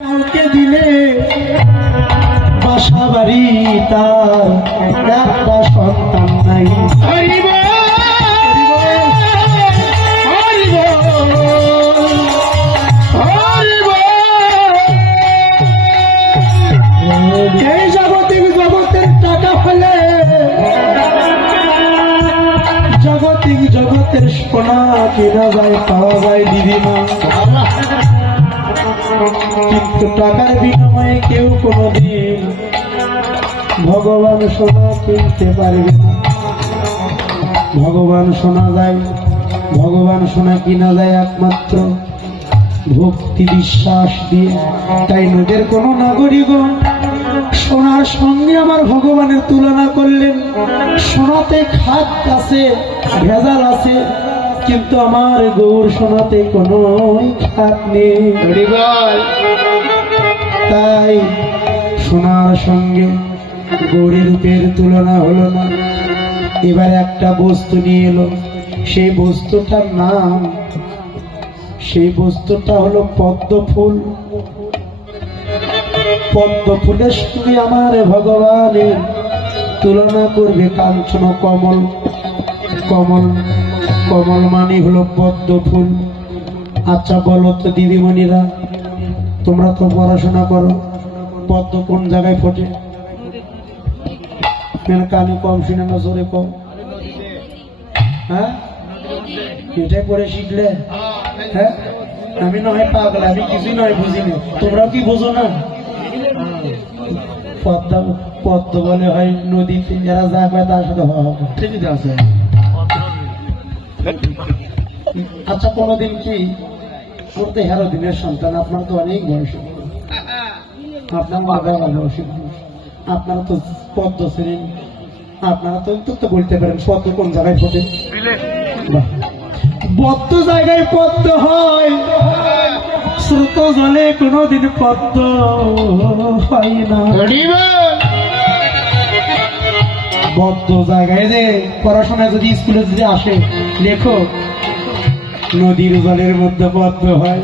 কাউকে দিলে বাসা বাড়ি তার একটা সন্তান নাই। এই জগতের টাকা ফেলে জগতের সোনা কেনা যায়, পাওয়া যায় দিদিমা, কিন্তু টাকার বিনিময়ে কেউ কোনদিন ভগবান সোনা কিনতে পারবে না। ভগবান সোনা যায়, ভগবান সোনা কিনা যায় একমাত্র ভক্তি বিশ্বাস দিয়ে। তাই নদের কোন নাগরিক সোনার সঙ্গে আমার ভগবানের তুলনা করলেন। সোনাতে খাদ আছে, ভেজাল আছে, কিন্তু আমার গৌর সোনাতে কোনো খাদ নেই। তাই সোনার সঙ্গে গৌরের রূপের তুলনা হলো না। এবার একটা বস্তু নিয়ে এলো, সেই বস্তুটার নাম, সেই বস্তুটা হলো পদ্ম ফুল। পদ্ম ফুলের সঙ্গে আমার ভগবানের তুলনা করবে কাঞ্চন কমল। কমল কমল মানে হলো পদ্ম ফুল। আচ্ছা বলো তো দিদিমণিরা, তোমরা তো পড়াশোনা করো, পদ্ম কোন জায়গায় ফোটে? কানে কম শুনে না, জোরে কম। হ্যাঁ, এটাই করে শিখলে? হ্যাঁ, আমি নয় পাগল, আমি কিছুই নয় বুঝিনি, তোমরাও কি বোঝো না? পদ্ম বলে হয় নদীতে, যারা যা পায় তার সাথে ঠিকই আছে। আচ্ছা কোনদিন কি করতে হেরো দিনের সন্তান, আপনার তো অনেক বয়স, আপনার মা বাবা বয়সী, আপনারা তো পদ্ম ছিলেন, আপনারা তো বলতে পারেন পদ্ম কোন জায়গায় ফোটে? পদ্ম জায়গায় পদ্ম হয়, স্রোত জলে কোনদিন পদ্ম হয় না। পদ্ম জায়গায় যে পড়াশোনায় যদি স্কুলে যদি আসে লেখো নদীর জলের মধ্যে পদ্ম হয়,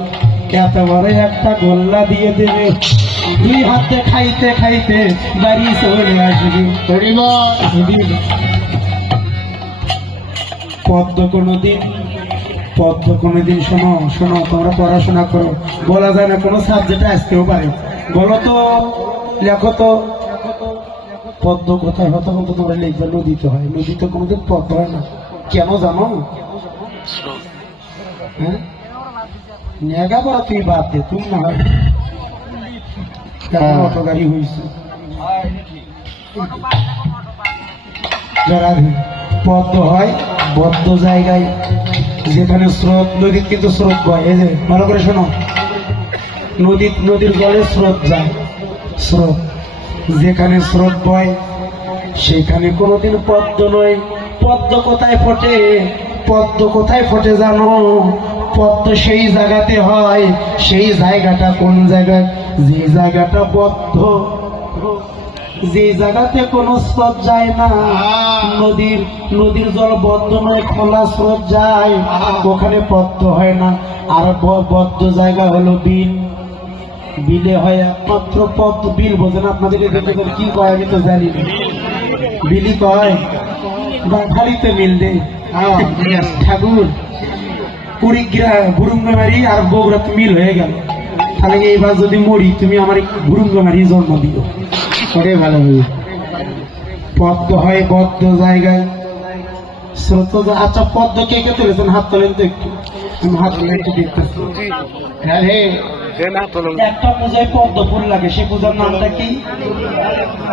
এত বড় একটা গোল্লা দিয়ে দেবে, দুই হাতে খাইতে খাইতে বাড়ি চলে আসবে। পদ্ম কোনদিন শোনো শোনো, তোমরা পড়াশোনা করো, বলা যায় না কোনো সাবজেক্টে আসতেও পারে। বলো তো, লেখো তো পদ্ম কোথায় হতো, কিন্তু তোমরা লিখবে নদীতে হয়। নদীতে কোনোদিন পদ্ম হয় না, কেন জানো? হ্যাঁ, নেগা বড় তুই বাদ দে, তুমি না হয় অটো গাড়ি হয়েছে। পদ্ম হয় বদ্ধ জায়গায়, যেখানে স্রোত, নদীর কিন্তু স্রোত বয়। এই যে ভালো করে শোনো, নদীর জলে স্রোত যায়, স্রোত যেখানে স্রোত বয় সেখানে কোনোদিন পদ্ম নয়। পদ্ম কোথায় ফোটে? পদ্ম কোথায় ফোটে জানো? পদ্ম সেই জায়গাতে হয়, সেই জায়গাটা কোন জায়গায়? যে জায়গাটা বদ্ধ, যে জায়গাতে কোনো স্রোত যায় না, নদীর জল বদ্ধ নয়, খোলা স্রোত যায়, ওখানে পদ্ম হয় না। আর বদ্ধ জায়গা হলো বিল, বিলে হয় একমাত্র পদ্ম। বিল বোঝেন আপনাদের কি কয় আমি তো জানি না, বিলি কয় বাঘালিতে মিল দে ঠাকুর কুড়িগ্রাম বুরুঙ্গামারি আর বগুড়াতে মিল হয়ে গেল। তাহলে এইবার যদি মরি তুমি আমার বুরুঙ্গামারি জন্ম দিও, ওটাই ভালো হবে। পদ্ম হয় বদ্ধ জায়গায়, স্রোত। আচ্ছা পদ্ম কে কে তুলেছেন? হাত তোলেন তো একটু, হাত তোলে একটু দেখতেছি। একটা পূজায় পদ্ম ফুল লাগে, সে পূজার নামটা কি?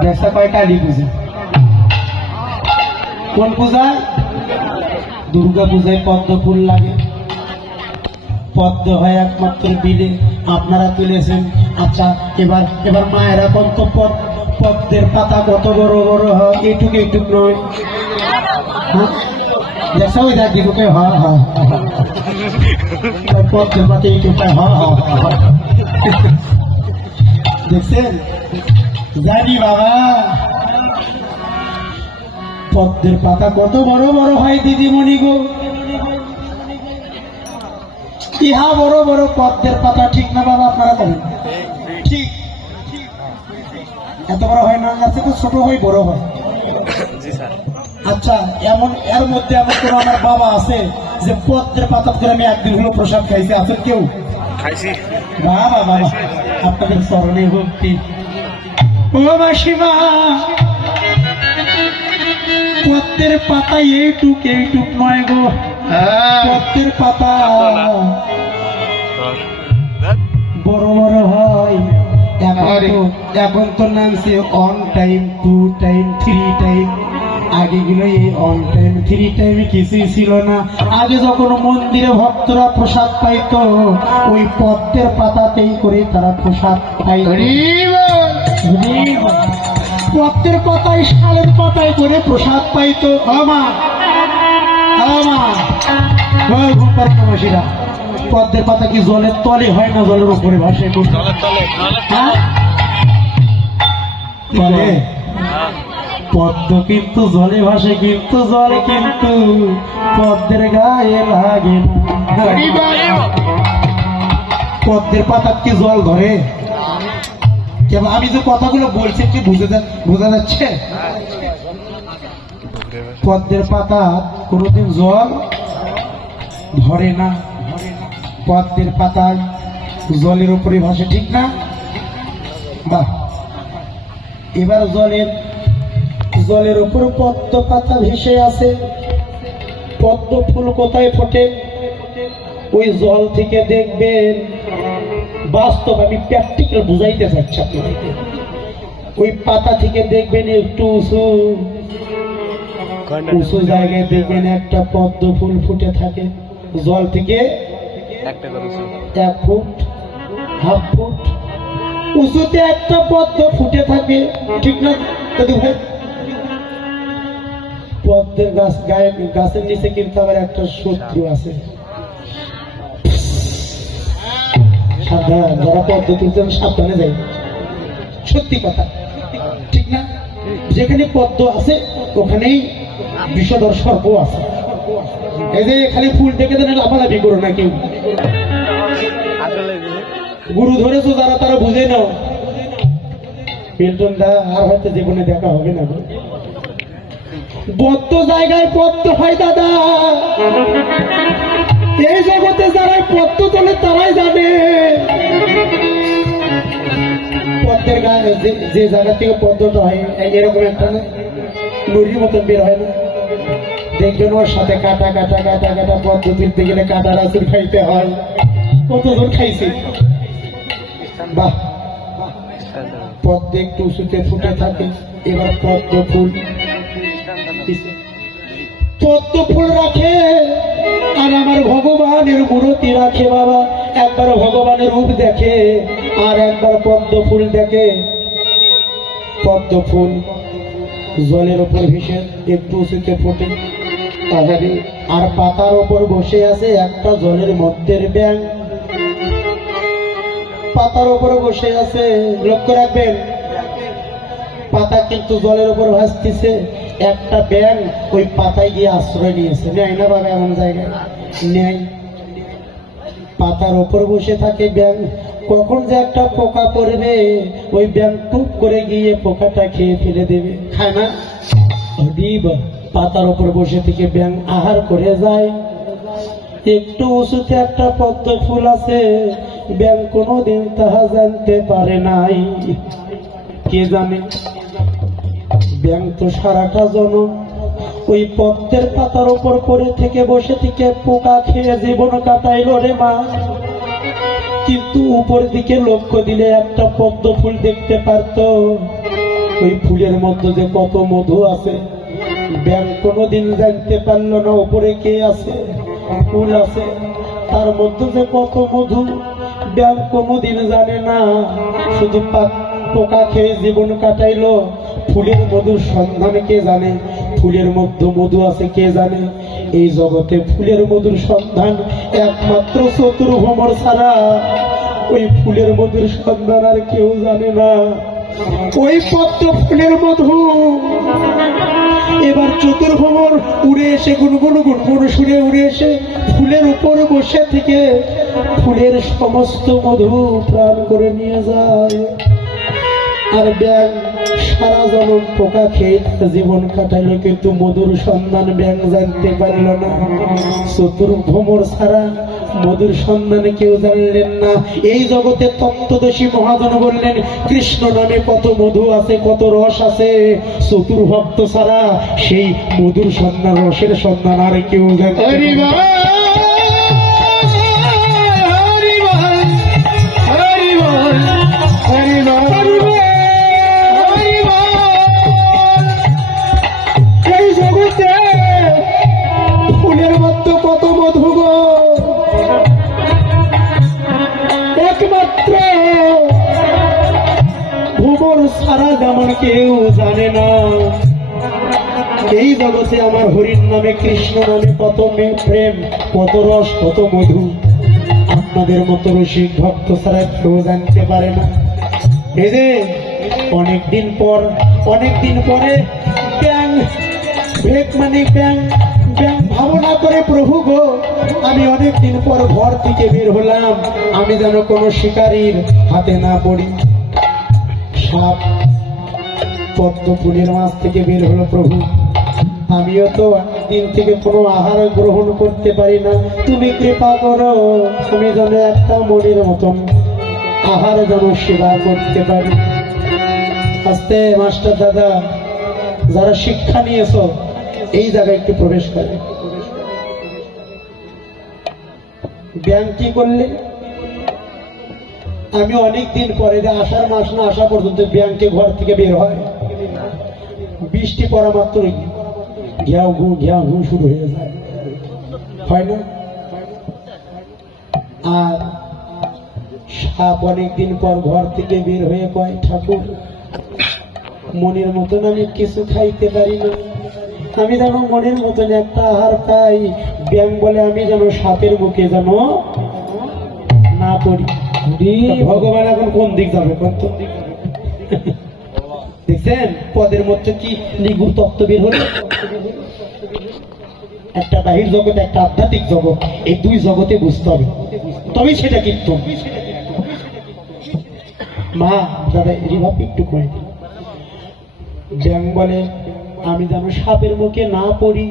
দেখা কয় কালী পূজা। কোন পূজায়? দুর্গা পূজায় পদ্ম ফুল লাগে। পদ্ম হয় একমাত্র বিলে, আপনারা তুলেছেন। আচ্ছা এবার মায়েরা কত পদ্মের পাতা কত বড় বড় হয়, এটুক এটুক নয়। দেখছো ওই দাদি কোথায় পদ্মের পাতা এইটুক দেখছেন? জানি বাবা, পদ্মের পাতা কত বড় বড় হয় দিদিমণি গো। ইহা বড় বড় পদ্মের পাতা, ঠিক না বাবা? আপনারা বলেন এত বড় হয় না, এর থেকে ছোট হয় বড় হয়। আচ্ছা, এমন এর মধ্যে এমন কোন আমার বাবা আছে যে পদ্মের পাতা করে আমি একদিন হলো প্রসাদ খাইছি? আছে কেউ? বাবা বাবা, আপনাদের স্মরণে ভক্তি। ও মাসিমা, পদ্মের পাতা এইটুক এইটুক নয় গো, পদ্মের পাতা বড় বড় হয়। এখন তো নামছে অন টাইম, 2 টাইম, 3 টাইম। আগে গুলো এই অন টাইম 3 টাইমে কিছুই ছিল না। আগে যখন মন্দিরে ভক্তরা প্রসাদ পাইতো, ওই পদ্মের পাতাতেই করে তারা প্রসাদ পাইত। পদ্মের পাতায়, শালের পাতায় করে প্রসাদ পাইতো। গোপালবাসীরা, পদ্মের পাতা কি জলের তলে হয় না জলের উপরে ভাসে? বলে পদ্ম কিন্তু জলে ভাসে, কিন্তু জল কিন্তু পদ্মের গায়ে লাগে না। পদ্মের পাতা কি জল ধরে? আমি যে কথাগুলো বলছি কি বোঝা যাচ্ছে? পদ্মের পাতা কোনোদিন জল ধরে না। পদ্মের পাতায় জলের উপরে ভাসে, ঠিক না? বাহ, এবার জলের উপর পদ্ম পাতা ভেসে আছে। পদ্ম ফুল কোথায় ফোটে? ওই জল থেকে দেখবেন, বাস্তব আমি প্র্যাকটিক্যাল বুঝাইতে চাচ্ছি আপনাদেরকে। ওই পাতা থেকে দেখবেন একটু উঁচু জায়গায় দেখবেন একটা পদ্ম ফুল ফুটে থাকে। জল থেকে 1 ফুট, হাফ ফুট উঁচুতে একটা পদ্ম ফুটে থাকে, ঠিক না দাদু ভাই? পদ্মের গাছের নিচে কিন্তু আবার একটা শত্রু আছে। যারা পদ্ম তুলছেন সাবধানে যাই, সত্যি কথা, ঠিক না? যেখানে পদ্ম আছে ওখানেই বিষধর সর্প আছে। এই যে খালি ফুল দেখে দেন, লাফালাফি করো না কেউ। গুরু ধরেছো যারা, তারা বুঝে নাও। পিল্টন দা আর হয়তো জীবনে দেখা হবে না। পদ্ম জায়গায় পদ্ম হয় দাদা। এই জগতে যারা পদ্ম তোলে তারাই জানে পদ্মের গায়ে যে জায়গা থেকে পদ্মটা হয় এরকম একটা না নুরির মতন বের হয় না? দেখবেন ওর সাথে কাটা কাটা কাটা কাটা পদ্ম তুলতে গেলে কাটা রাসুল খাইতে হয়। কতজন খাইছে? বাহ, পদ্ম একটু উঁচুতে ফুটে থাকে। এবার পদ্ম ফুল রাখে আর আমার ভগবানের মূর্তি রাখে। বাবা, একবার ভগবানের রূপ দেখে আর একবার পদ্ম ফুল দেখে। পদ্ম ফুল জলের উপর ভেসে একটু উঁচুতে ফোটে, আর পাতার উপর বসে আছে একটা জলের মধ্যের ব্যাঙ। পাতার উপরে বসে আছে, লক্ষ্য রাখবেন, পাতা কিন্তু জলের উপর ভাসতেছে। একটা ব্যাঙ ওই পাতায় গিয়ে আশ্রয় নিয়েছে। নেয় না বাবা? এমন জায়গায় নেয়। পাতার উপর বসে থাকে ব্যাঙ। কখন যে একটা পোকা পড়বে, ওই ব্যাঙ টুপ করে গিয়ে পোকাটা খেয়ে ফেলে দেবে। খায় না? পাতার উপর বসে থেকে ব্যাঙ আহার করে যায়। একটু উঁচুতে একটা পদ্ম ফুল আছে, ব্যাঙ কোনোদিন তাহা জানতে পারে নাই। কে জানে? ব্যাঙ তো সারাটা জনম ওই পদ্মের পাতার উপর পড়ে থেকে বসে থেকে পোকা খেয়ে জীবন কাটাইল রে মা। কিন্তু উপর দিকে লক্ষ্য দিলে একটা পদ্ম ফুল দেখতে পারত। ওই ফুলের মধ্যে যে কত মধু আছে, ব্যাঙ কোনোদিন জানতে পারলো না। উপরে কে আছে? ফুল আছে, তার মধ্যে যে কত মধু ব্যাঙ কোনোদিন জানে না। শুধু পোকা খেয়ে জীবন কাটাইলো। ফুলের মধুর সন্ধান কে জানে? ফুলের মধ্যে মধু আছে কে জানে? এই জগতে ফুলের মধুর সন্ধান একমাত্র চতুর্ভ্রমর ছাড়া ওই ফুলের মধুর সন্ধান আর কেউ জানে না। ওই পদ্ম ফুলের মধু এবার চতুর্ভ্রমর উড়ে এসে গুনগুন গুনগুন সুরে উড়ে এসে ফুলের উপরে বসে থেকে ফুলের সমস্ত মধু প্রাণ করে নিয়ে যায়। আর ব্যাং সারা জনম পোকা খেয়ে তার জীবন কাটাইলো, কিন্তু মধুর সন্ধান ব্যাং জানতে পারল না। চতুর ভ্রমর ছাড়া মধুর সন্ধান কেউ জানলেন না। এই জগতে তত্ত্বদর্শী মহাজন বললেন, কৃষ্ণ নামে কত মধু আছে, কত রস আছে, চতুর ভক্ত ছাড়া সেই মধুর সন্ধান, রসের সন্ধান আর কেউ জানতে ফুলের মধ্যে কত মধু গো, একমাত্র ভুবর সারা যেমন কেউ জানে না। এই জগতে আমার হরির নামে, কৃষ্ণ নামে কত প্রেম, কত রস, কত মধু, আপনাদের মতো রসিক ভক্ত ছাড়া কেউ জানতে পারে না। এই যে অনেকদিন পরে ব্যাং ব্রেক মানে ব্যাং ভাবনা করে, প্রভু গো আমি অনেকদিন পর ঘর থেকে বের হলাম, আমি যেন কোনো শিকারীর হাতে না পড়ি। সাপ পদ্ম ফুলের মাছ থেকে বের হলো, প্রভু আমিও তো দিন থেকে কোনো আহার গ্রহণ করতে পারি না, তুমি কৃপা করো আমি যেন একটা মনের মতন আহার যেন সেবা করতে পারি। আস্তে মাস্টার দাদা, যারা শিক্ষা নিয়েছ এই জায়গায় একটু প্রবেশ করে। ব্যায়াম কি করলে? আমি অনেকদিন পরে, আষাঢ় মাস না আসা পর্যন্ত ব্যাংকে ঘর থেকে বের হয়, বৃষ্টি পড়া মাত্র ঘ্যাও ঘু শুরু হয়ে যায়, হয় না? আর সাপ অনেকদিন পর ঘর থেকে বের হয়ে কয়, ঠাকুর মনের মতন আমি কিছু খাইতে পারি না, আমি যেন মনের মতন একটা আহার পাই। ব্যাং বলে আমি যেন সাপের মুখে যেন না পড়ি। ভগবান এখন কোন দিক যাবে? দেখছেন পদের মধ্যে কি নিগুড় তত্ত্ব বের হলো। একটা বাহির জগৎ, একটা আধ্যাত্মিক জগৎ, এই দুই জগতে বুঝতে হবে, তবেই সেটা কীর্তন। মা দাদা রিভাব একটু করে। ব্যাং বলে আমি যেন সাপের মুখে না পড়ি,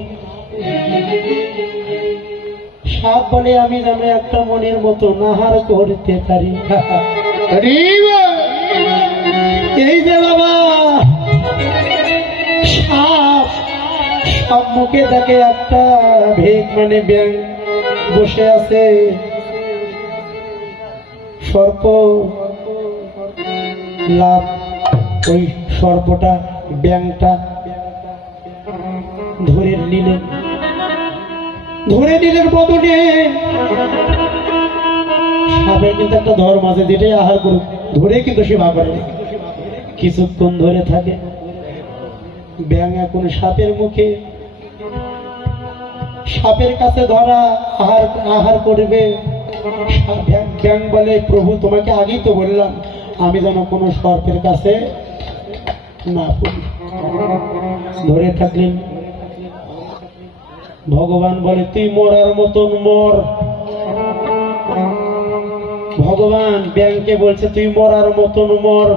সাপ বলে আমি যেন একটা মনের মতো আহার করতে পারি। এই যে বাবা সাপ মুখে দেখে একটা ভেগ মানে ব্যাং বসে আছে, সর্প লাভ, ওই সর্পটা ব্যাংটা ধরে নিলেন বদনে। সাপের কিন্তু একটা ধর্ম আছে, যেটাই আহার করুক ধরে কিন্তু সেবা করে, কিছুক্ষণ ধরে থাকে। ব্যাং এখন সাপের মুখে, সাপের কাছে ধরা আহার করবে। ব্যাং বলে, প্রভু তোমাকে আগেই তো বললাম আমি যেন কোনো সর্পের কাছে না পড়ি। ধরে থাকলেন। ভগবান বলে, তুই মরার মতন মর। ভগবান ব্যাংকে বলছে তুই মরার মতন মর,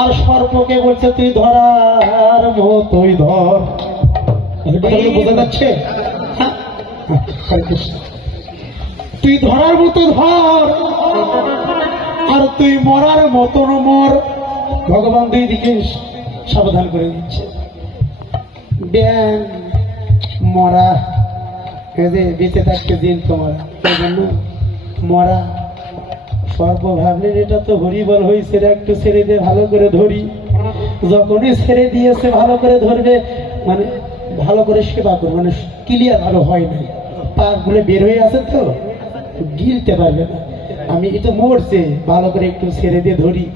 আর সর্পকে বলছে তুই ধরার মতোই ধর। বোঝা যাচ্ছে? তুই ধরার মতো ধর আর তুই মরার মতন মর। ভগবান দুই দিকে সাবধান করে দিচ্ছে। ব্যাং মরা, বেঁচে থাকতে দিন তোমার, সেই জন্য মরা। সর্প ভাবলেন এটা তো হরিবল হয়েছে, একটু ছেড়ে দিয়ে ভালো করে ধরি। যখনই ছেড়ে দিয়েছে ভালো করে ধরবে, মানে ভালো করে সেবা করবে, মানে ক্লিয়ার ভালো হয় না, পা গুলো বের হয়ে আছে তো গিলতে পারবে না। আমি এটা মরছে, ভালো করে একটু ছেড়ে দিয়ে ধরি।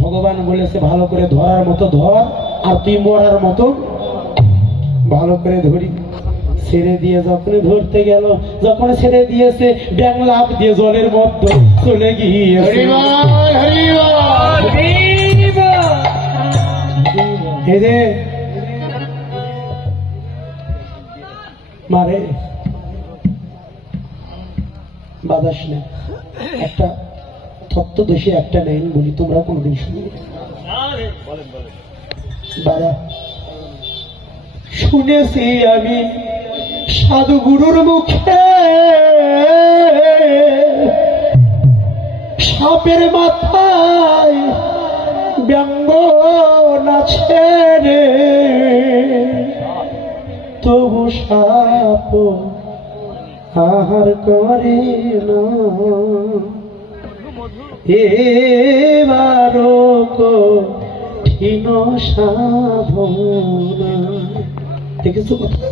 ভগবান বলেছে ভালো করে ধরার মতো ধর, আর তুই মরার মতো ভালো করে ধরি। ছেড়ে দিয়ে যখন ধরতে গেল, যখন ছেড়ে দিয়েছে ব্যাং লাফ দিয়ে জলের মধ্যে চলে গিয়েছে। মারে বাদাস না, একটা তত্ত্বদোষী একটা নেই বলি, তোমরা কোনদিন শুনি বাবা, শুনেছি আমি সাধু গুরুর মুখে সাপের মাথায় ব্যঙ্গ নাচে রে, তবু সাপ আহার করে না, এবারও কঠিন সাধনা। দেখেছো কথা,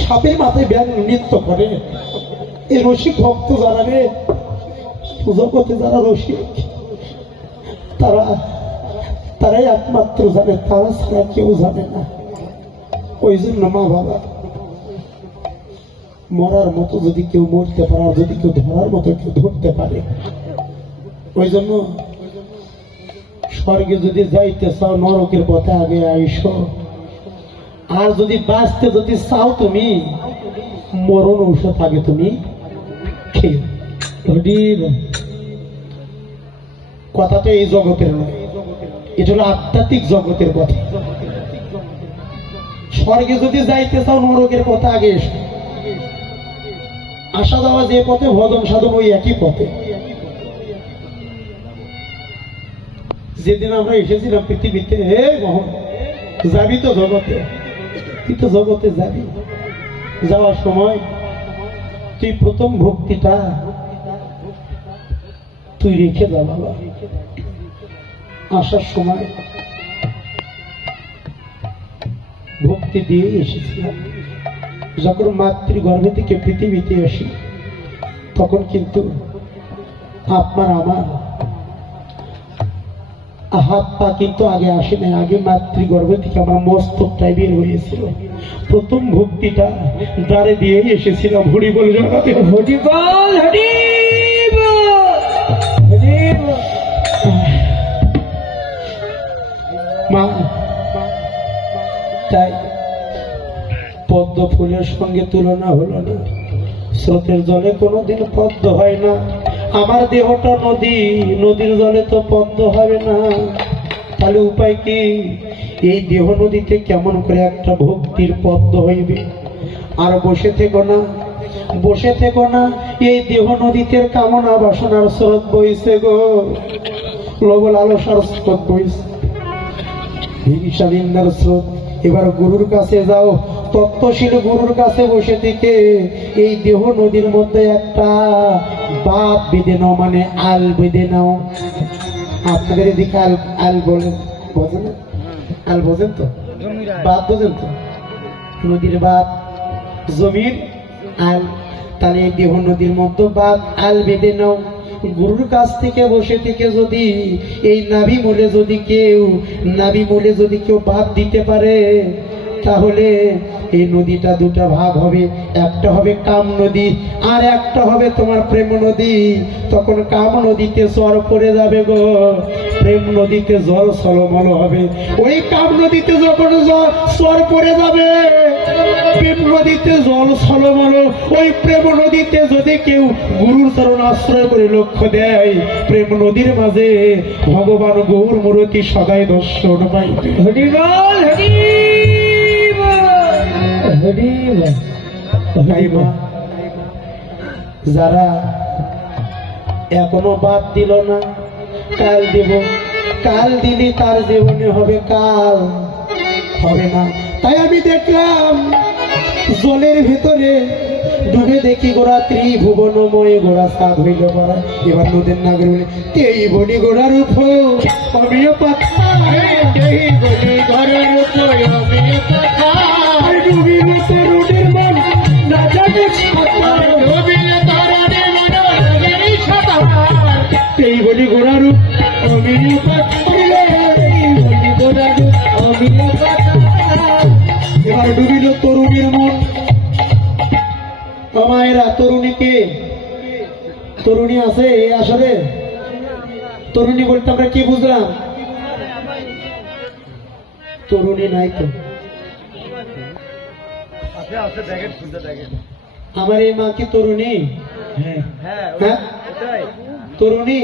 সাপের মাথায় ব্যাং নৃত্য করে। এই রসিক ভক্ত যারা রে, জগতে যারা রসিক, তারাই একমাত্র জানে, তারা ছাড়া কেউ জানে না। ওই জন্য মা বাবা, মরার মতো যদি কেউ মরতে পারে, আর যদি কেউ ধরার মতো কেউ ধরতে পারে, ওই জন্য স্বর্গে যদি যাইতে চাও নরকের পথে আগে আইসো, আর যদি বাঁচতে যদি চাও তুমি মরণ ঔষধ আগে তুমি খেয়ে। কথা তো এই জগতের নয়, এটা হলো আধ্যাত্মিক জগতের কথা। স্বর্গে যদি যাইতে চাও নরকের পথে আগে এসো। আসা যাওয়া যে পথে, ভজন সাধন ওই একই পথে। যেদিন আমরা এসেছিলাম পৃথিবীতে, হে মোহন যাবি তো জগতে, তুই তো জগতে যাবি। যাওয়ার সময় তুই প্রথম ভক্তিটা তুই রেখে যা বাবা। আসার সময় ভক্তি দিয়ে এসেছিলাম। যখন মাতৃগর্ভে থেকে পৃথিবীতে আসি, তখন কিন্তু আপনার আমার হাত পা কিন্তু আগে আসে নাই, আগে মাতৃগর্ভ থেকে আমার মস্তকটাই বের হয়েছিল। প্রথম ভক্তিটা দ্বারে দিয়ে এসেছিলাম। হরি বল জগতে, হরি বল, হরি মা। তাই পদ্ম ফুলের সঙ্গে তুলনা হলো না। স্রোতের জলে কোনোদিন পদ্ম হয় না। আমার দেহটা নদী, নদীর জলে তো পদ্ম হবে না। তাহলে উপায় কি? এই দেহ নদীতে কেমন করে একটা ভক্তির পদ্ম হইবে? আর বসে থেকো না, বসে থেকো না। এই দেহ নদীতে কামনা বাসনার স্রোত বইছে গো, লোভ লালসার স্রোত বইছে, হিংসা নিন্দার স্রোত। এবার গুরুর কাছে যাও, তত্ত্বশীল গুরুর কাছে বসে থেকে এই দেহ নদীর মধ্যে একটা বাপ বেঁধে নাও, মানে আল বেঁধে নাও। আপনাদের এদিকে আল আল বলেন, বোঝেন? আল বোঝেন তো? বাপ বোঝেন তো? নদীর বাপ, জমির আল। তাহলে এই দেহ নদীর মধ্যে বাপ আল বেঁধে নাও। গুরুর কাছ থেকে বসে থেকে যদি এই নাভি মূলে যদি কেউ বাদ দিতে পারে, তাহলে এই নদীটা দুটা ভাগ হবে। একটা হবে কাম নদী, আর একটা হবে তোমার প্রেম নদী। তখন কাম নদীতে চর পড়ে যাবে গো, প্রেম নদীতে জল সলমল হবে। ওই কাম নদীতে যখন চর পড়ে যাবে, প্রেম নদীতে জল সলমল। ওই প্রেম নদীতে যদি কেউ গুরুর চরণ আশ্রয় করে লক্ষ্য দেয়, প্রেম নদীর মাঝে ভগবান গৌর মূর্তি সদাই দর্শন পাইবে। হরি বল, হরি বল। যারা এখনো বাদ দিল না, কাল দেব, কাল দিলে তার জীবনে হবে, কাল হবে না। তাই আমি দেখলাম জলের ভিতরে ডুবে দেখি গোড়া ত্রিভুবনময় গোড়া সাধ হইল পারা। এবার নদীর নাগর বলে, তেই বলি গোড়ার উপর আমিও পাথা, তেই বলি ঘরের উপর আমিও পাথা। ডুবিলে তরুণের মন না জানে সাঁতার, ডুবিলে তরুণের মন না জানে সাঁতার। তেই বলি গোড়ার উপর আমিও পাথা, তেই বলি গোড়ার উপর আমিও পাথা। এবার ডুবিল তরুণীর মন। মায়েরা, তরুণীকে, তরুণী আছে আসলে? তরুণী বলতে আমরা কি বুঝলাম? তরুণী নাই তো। আমার এই মা কি তরুণী? হ্যাঁ, তরুণী।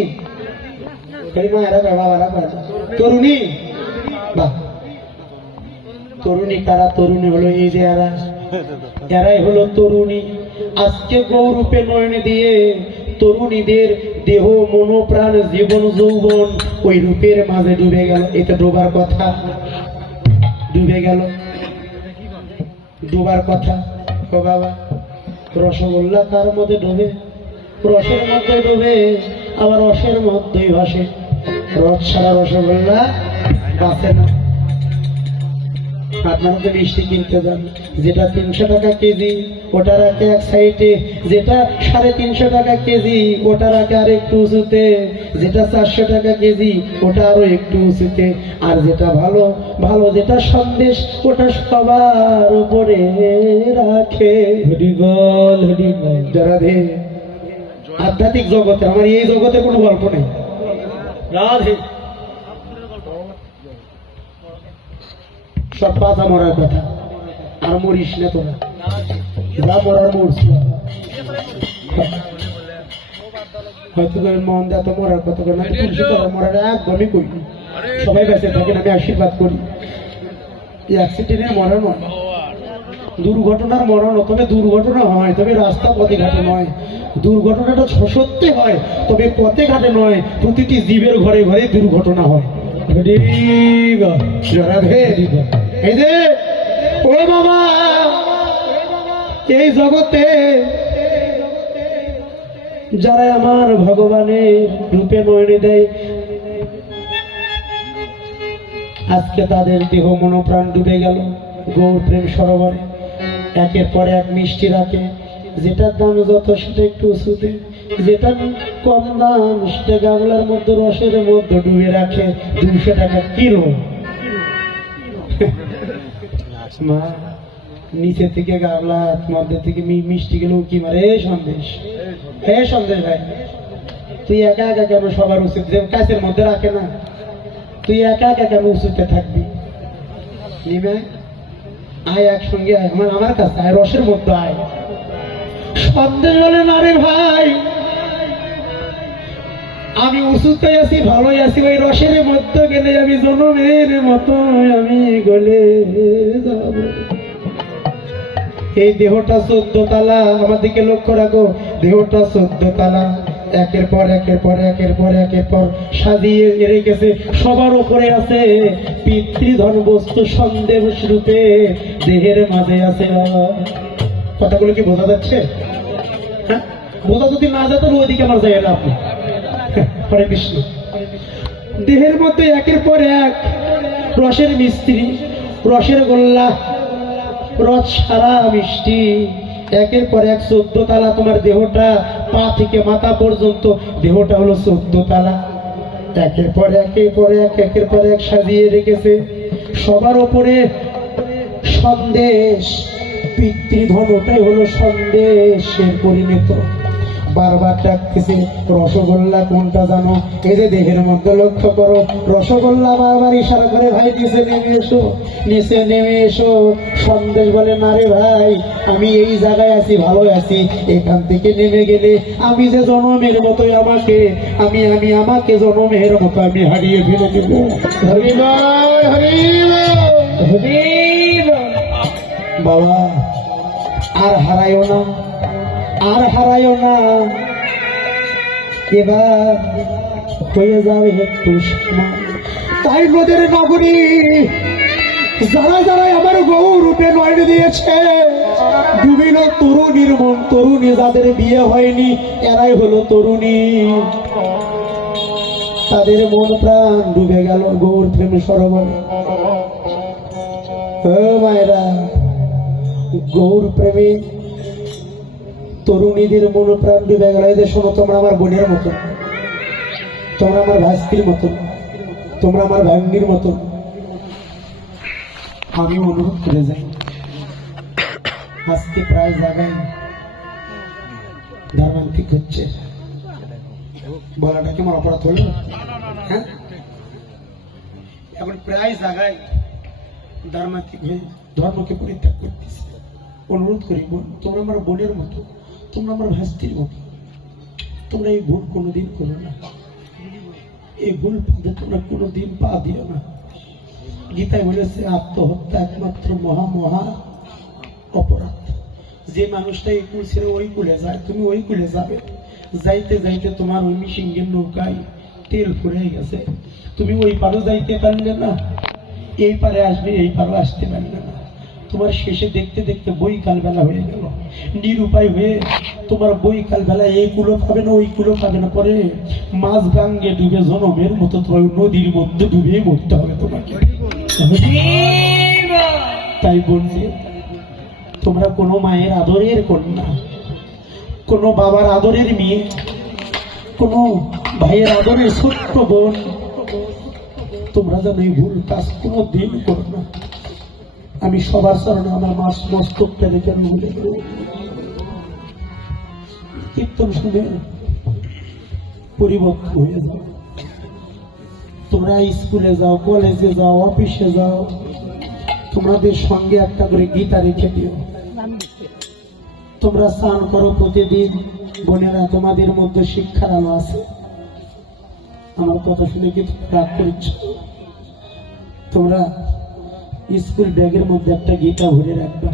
এই মায়েরা বাবারা তরুণী, বাহ, তরুণী কারা? তরুণী হলো এই যে এরাই হলো তরুণী। আজকে গৌরূপে নয়ন দিয়ে তরুণীদের দেহ মনোপ্রাণ জীবন যৌবন ওই রূপের মাঝে ডুবে গেল। এটা ডোবার কথা, ডুবে গেল, ডোবার কথা। ও বাবা, রসগোল্লা তার মধ্যে ডোবে, রসের মধ্যে ডোবে, আবার রসের মধ্যেই ভাসে। রস ছাড়া রসগোল্লা বাঁচে না। আপনারা তো মিষ্টি কিনতে যান, যেটা 300 টাকা কেজি ওটা রাখে এক সাইডে, যেটা 350 টাকা কেজি ওটা রাখে আর একটু উঁচুতে, যেটা 400 টাকা কেজি ওটা আরো একটু উঁচুতে, আর যেটা ভালো ভালো যেটা সন্দেশ ওটা সবার উপরে রাখে। হরিবল হরিবল। রাধে। আধ্যাত্মিক জগতে, আমার এই জগতে কোনো গল্প নেই। রাধে। সব পাতা মরার কথা, আর মরিস না তোরা, যা মরার মরছি। হয়তো মন দেয় তো মরার কথা না, তুলসী করার মরার একদমই করি। সবাই বেঁচে থাকেন, আমি আশীর্বাদ করি। অ্যাক্সিডেন্টের মরা নয়, দুর্ঘটনার মরা নয়। তবে দুর্ঘটনা হয়, তবে রাস্তা পথে ঘাটে নয়। দুর্ঘটনাটা সত্যি হয়, তবে পথে ঘাটে নয়। প্রতিটি জীবের ঘরে ঘরে দুর্ঘটনা হয়। এই যে ও বাবা, এই জগতে যারা আমার ভগবানের রূপে নয়নে দেয়, আজকে তাদের দেহ মনোপ্রাণ ডুবে গেল গৌর প্রেম সরোবরে। একের পর এক মিষ্টি রাখে, যেটার দাম যত সেটা একটু উঁচুতে, যেটা কম দাম সেটা গামলার মধ্যে রসের মধ্যে ডুবে রাখে 200 টাকা কিলো। মা নিচে থেকে গামলা, মধ্যে থেকে মিষ্টি গেল কি মারে সন্দেশ। হে সন্দেশ ভাই, তুই একা একা কেন সবার উচিত কাছের মধ্যে রাখে না? তুই একা একা কেন উঁচুতে থাকবি? নিবে আয়, একসঙ্গে আয়, আমার কাছে আয়, রসের মধ্যে আয়। সন্দেশ বলে না রে ভাই, আমি উঁচুতে আছি, ভালোই আছি, ওই রসের মধ্যে গেলে আমি জনমের মতো আমি গলে যাব। এই দেহটা 14 তালা, আমার দিকে লক্ষ্য রাখো, দেহটা 14 তালা। একের পর একের পর একের পর একের পর সাজিয়ে রেখেছে। সবার উপরে আছে পিতৃধন বস্তু সন্দেহ রূপে, দেহের মাঝে আছে। কথাগুলো কি বোঝা যাচ্ছে? হ্যাঁ, বোঝা যদি না যায় তাহলে ওইদিকে আমার যাই না। আপনি হরে কৃষ্ণ। দেহের মধ্যে একের পর এক রসের মিস্ত্রি, রসের গোল্লা, রস সারা মিষ্টি। একের পর এক 14 তালা তোমার দেহটা, পা থেকে মাথা পর্যন্ত দেহটা হলো 14 তালা। একের পর একের পর এক একের পর এক সাজিয়ে রেখেছে। সবার উপরে সন্দেশ, পিতৃধন, ওটাই হলো সন্দেশের পরিণত। বারবার ডাকতেছে, রসগোল্লা কোনটা জানো? এই যে দেহের মধ্যে লক্ষ্য করো, রসগোল্লা বারবার ইশারা করে, ভাই নিচে নেমে এসো, নিচে নেমে এসো। সন্দেশ বলে না রে ভাই, আমি এই জায়গায় আছি, ভালো আছি, এখান থেকে নেমে গেলে আমি যে জনমের মতোই আমাকে আমাকে জনমের মতো আমি হারিয়ে ফেলে দেব। বাবা আর হারাইও না, আর হারাইও না, এবার হয়ে যাবে একটু সময়। তাই নদের নগরী যারা যারা আমার গৌর রূপে নয়ন দিয়েছে, ডুবিল তরুণীর মন। তরুণী যাদের বিয়ে হয়নি, এরাই হলো তরুণী, তাদের মন প্রাণ ডুবে গেল গৌর প্রেম সরোবরে। ও মায়েরা, গৌর প্রেমে তরুণীদের মন প্রাণ ডুবে গেল। এই যে শোনো, তোমরা আমার বোনের মতো, তোমরা আমার ভাস্তির মতো, তোমরা আমার ভাগ্নির মতো। আমি অনুরোধ করে যাই, আজকে প্রায় জায়গায় ধর্মান্তিক হচ্ছে। বলাটা কি আমার অপরাধ হলো? হ্যাঁ, এখন প্রায় জায়গায় ধর্মান্তিক হয়ে ধর্মকে পরিত্যাগ করতেছে। অনুরোধ করি, তোমরা আমার বোনের মতো, তোমরা আমার ভাস্তির মতো, তোমরা এই ভুল কোনোদিন করো না। এই ভুল পথে তোমরা কোনোদিন পা দিও না। গীতায় বলেছে আত্মহত্যা একমাত্র মহা মহা অপরাধ। যে মানুষটা এই কুল ছেড়ে ওই কুলে যায়, তুমি ওই কুলে যাবে, যাইতে যাইতে তোমার ওই মিশিংয়ের নৌকায় তেল ফুরে গেছে, তুমি ওই পারও যাইতে পারলে না, এই পারে আসবে এই পারও আসতে পারলে না, তোমার শেষে দেখতে দেখতে বই কালবেলা হয়ে গেল, নিরুপায় হয়ে তোমার বই কালবেলা এই কুলো পাবে না ওই কুলো পাবে না, পরে মাছ গাঙ্গে ডুবে জনমের মতো তোমার নদীর মধ্যে ডুবে মরতে হবে তোমাকে। তাই বললে তোমরা কোনো মায়ের আদরের কন্যা, কোনো বাবার আদরের মেয়ে, কোনো ভাইয়ের আদরের ছোট্ট বোন, তোমরা যেন এই ভুল কাজ কোনো দিন করো না। আমি সবার চরণে আমার মস্তকটা রেখে ভুলে কীর্তন শুনে পরিবর্তন হয়ে যাও। তোমরা স্কুলে যাও, কলেজে যাও, অফিসে যাও, তোমাদের সঙ্গে একটা করে গীতা রেখে দিও। তোমরা স্নান করো প্রতিদিন, বোনেরা তোমাদের মধ্যে শিক্ষার আলো আছে। আমার কথা শুনে কি রাগ করছ? তোমরা স্কুল ব্যাগের মধ্যে একটা গীতা ভরে রাখবা।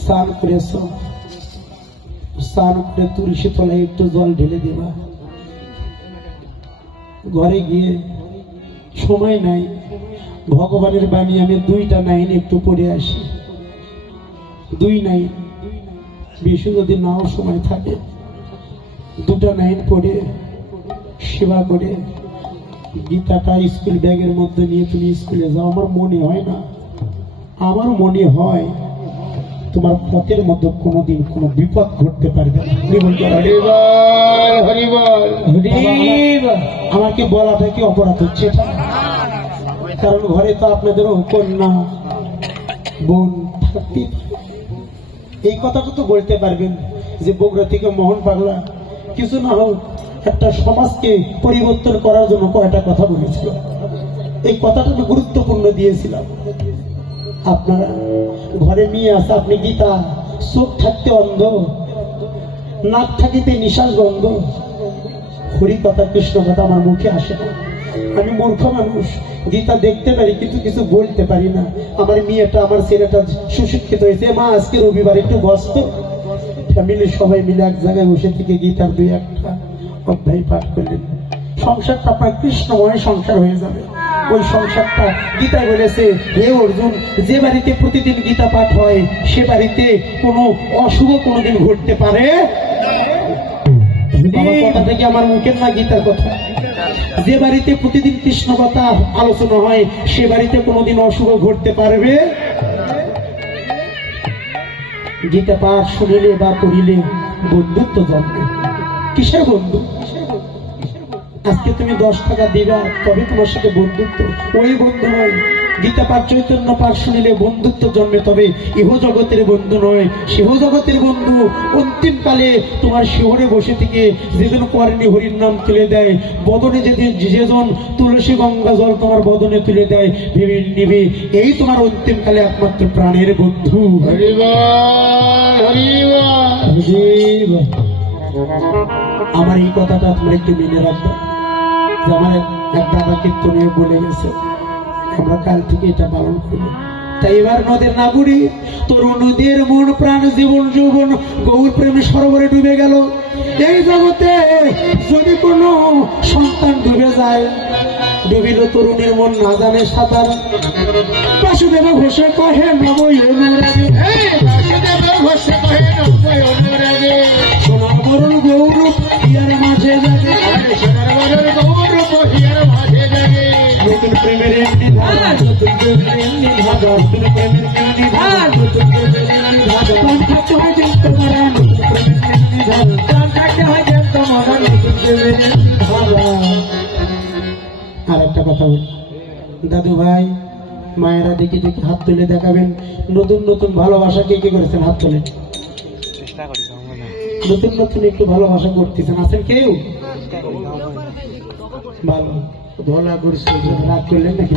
স্নান করেছ, স্নান করে তুলসী তলায় একটু জল ঢেলে দেবা। ঘরে গিয়ে সময় নাই, ভগবানের বাণী আমি 2টা লাইন একটু পড়ে আসি। 2 লাইন, বেশি যদি নাও সময় থাকে 2টা লাইন পড়ে সেবা করে গীতাটা স্কুল ব্যাগের মধ্যে নিয়ে তুমি স্কুলে যাও। আমার মনে হয় না, আমার মনে হয় তোমার পথের মধ্যে কোনোদিন কোনো বিপদ ঘটতে পারবে না। আমাকে বলাটা কি অপরাধ হচ্ছে? কারণ ঘরে তো আপনাদের কন্যা বোন থাকতে, এই কথাটা তো বলতে পারবেন যে বগুড়া থেকে মোহন পাগলা কিছু না হোক একটা সমাজকে পরিবর্তন করার জন্য কয়টা কথা বলেছিল। এই কথাটা আমি গুরুত্বপূর্ণ দিয়েছিলাম। আপনারা ঘরে মেয়ে আছে, আপনি গীতা, চোখ থাকতে অন্ধ, নাক থাকিতে নিঃশ্বাস বন্ধ, হরি কথা কৃষ্ণ কথা আমার মুখে আসে না। আমি মূর্খ মানুষ, গীতা দেখতে পারি কিন্তু কিছু বলতে পারি না। আমার মেয়েটা, আমার ছেলেটা সুশিক্ষিত হয়েছে। মা আজকে রবিবার একটু ব্যস্ত, ফ্যামিলি সবাই মিলে এক জায়গায় বসে থেকে গীতার 2-1টা অধ্যায় পাঠ করলেন। সংসারটা আপনার কৃষ্ণময় সংসার হয়ে যাবে। ওই সংসারটা গীতায় বলেছে, হে অর্জুন, যে বাড়িতে প্রতিদিন গীতা পাঠ হয় সে বাড়িতে কোনো অশুভ কোনোদিন ঘটতে পারে। কথা থেকে আমার মুখের না, গীতার কথা। যে বাড়িতে প্রতিদিন কৃষ্ণ কথা আলোচনা হয় সে বাড়িতে কোনোদিন অশুভ ঘটতে পারবে। গীতা পাঠ শুনিলে বা পড়িলে বন্ধুত্ব জন্মে। কিসের বন্ধু? আজকে তুমি 10 টাকা দিবা তবে তোমার সাথে বন্ধুত্ব, ওই বন্ধু নয়। গীতা পাঠ চৈতন্য পাঠ শুনিলে বন্ধুত্ব জন্মে, তবে ইহ জগতের বন্ধু নয়, সেহ জগতের বন্ধু। অন্তিম কালে তোমার শিহরে বসে থেকে যেজন কর্ণী হরির নাম তুলে দেয়, বদনে যেজন তুলসী গঙ্গা জল তোমার বদনে তুলে দেয়, ভেবে নিবে এই তোমার অন্তিম কালে একমাত্র প্রাণের বন্ধু। আমার এই কথাটা তোমরা একটু মেনে রাখবে যে আমার এক দাদা কীর্তনে বলে গেছে, আমরা কাল থেকে এটা পালন করব। তাই এবার নদের নাগুরি তরুণদের মন প্রাণ জীবন যৌবন গৌর প্রেমে সরোবরে ডুবে গেল। এই জগতে যদি কোনো সন্তান ডুবে যায়, ডুবিল তরুণের মন না জানে সাঁতার। বাসুদেব ঘোষে কহে নবই অনুরাগে, সোনার মরণ গৌরব হিয়ার মাঝে জাগে, নতুন প্রেমের এমনি ধারা, নতুন প্রেমের এমনি ধারা, নতুন প্রেমের এমনি ধারা, নতুন প্রেমের এমনি ধারা, প্রাণ থাকতে হয় যেতে পারা, নতুন প্রেমের এমনি ধারা, প্রাণ থাকতে হয় যেতে পারা, নতুন প্রেমের এমনি ধারা। আর একটা কথা বলি, দাদু ভাই মায়েরা দেখে দেখে হাত তুলে দেখাবেন। নতুন নতুন ভালোবাসা কে কে করেছেন? হাত তোলেন। নতুন নতুন একটু ভালোবাসা করতেছেন, আছেন কেউ? ভালো ধলা করছে, রাগ করলেন নাকি?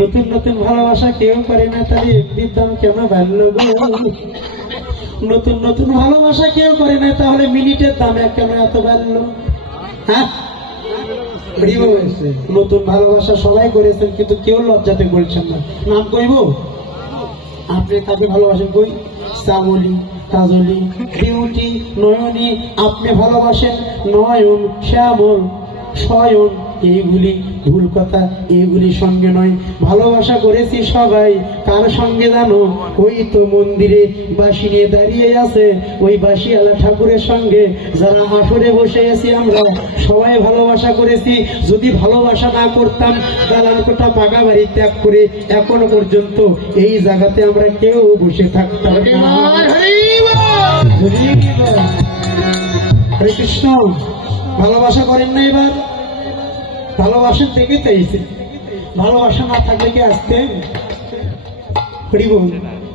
নতুন নতুন ভালোবাসা কেউ করে না, তাহলে এমনির দাম কেন বাড়লো গো? নতুন নতুন ভালোবাসা কেউ করে না, তাহলে মিনিটের দাম কেন এত বাড়লো? হ্যাঁ, নতুন ভালোবাসা সবাই করেছেন, কিন্তু কেউ লজ্জাতে বলছেন না। নাম কইব? আপনি তাকে ভালোবাসেন কই? শ্যামলী, কাজলী, বিউটি, নয়নী। আপনি ভালোবাসেন নয়ন, শ্যামল, শয়ন। এইগুলি ভুল কথা, এইগুলি সঙ্গে নয়। ভালোবাসা করেছি সবাই কার সঙ্গে জানো? ওই তো মন্দিরে বাঁশি নিয়ে দাঁড়িয়ে আছে ওই বাঁশিওয়ালা ঠাকুরের সঙ্গে, যারা আসরে বসে আছি আমরা সবাই ভালোবাসা করেছি। যদি ভালোবাসা না করতাম দালান কোঠা পাকা বাড়ি ত্যাগ করে এখনো পর্যন্ত এই জায়গাতে আমরা কেউ বসে থাকতাম না। হরে কৃষ্ণ। ভালোবাসা করেন না এবার? ভালোবাসার থেকে চাইছে, ভালোবাসা না থাকলে কি আসতেন? হরিব।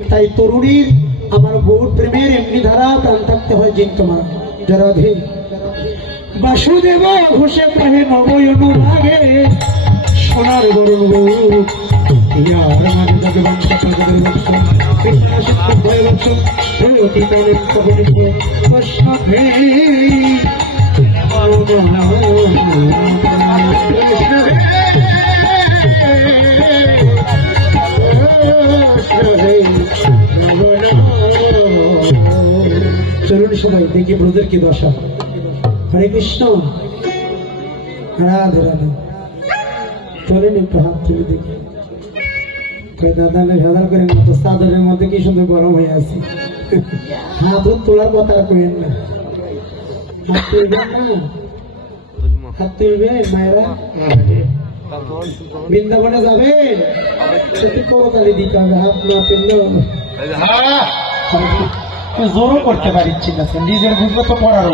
তাই তরুণীর আমার গৌর প্রেমের এমনি ধারা প্রাণ থাকতে হয় জিন তোমার রাধে। বাসুদেব ঘোষে কহে নবই অনুরাগে সোনার গরুর গৌর ইয়ার মাঝে ভগবান সকলের বৎসর চলুন সবাই দেখি ব্রদের কি দশা। হরে কৃষ্ণ। রাধে রাধে। চলেন একটু হাত তুলে দেখি। দাদা ভেদাল করেন না তো, চাদরের মধ্যে কি সুন্দর গরম হয়ে আছে। হাত তোলার কথা কেন না? হাত তুলবেন না? হাত তুলবেন মায়েরা? বৃন্দাবনে যাবেন? সেটি করতালি দিতে হবে, হাত না তুললেও জোরও করতে পারছি না। নিজের বুঝবে তো পড়ার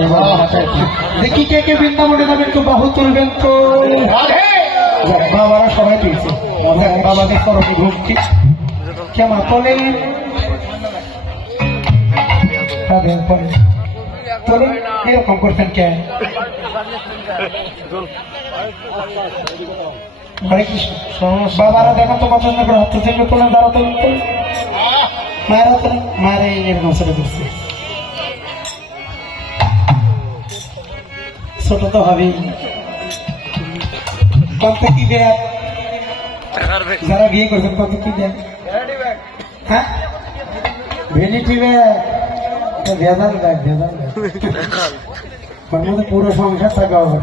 দেখি কে কে বৃন্দাবনে যাবেন, তো বাহু তুলবেন তো। বাবারা সবাই তুলছে, বাবাদের করবি ভক্তি কেমন তোলেন? তোলেন এরকম করছেন কে? হরে কৃষ্ণ। বাবারা দেখো তো পছন্দ করে হাত তুলছে, তোলেন, দ্বারা তোলেন, তোলেন। মায়েরা তোলেন, মায়েরা এরকম ছেড়ে দিচ্ছে। ছোট তো হবেই। কত কি ব্যাগ? যারা বিয়ে করছেন কত কি ব্যাগ? হ্যাঁ, ভ্যানিটি ব্যাগ, ভেজাল ব্যাগ, ভেজাল ব্যাগ। ওর মধ্যে পুরো সংসার থাকা হবে।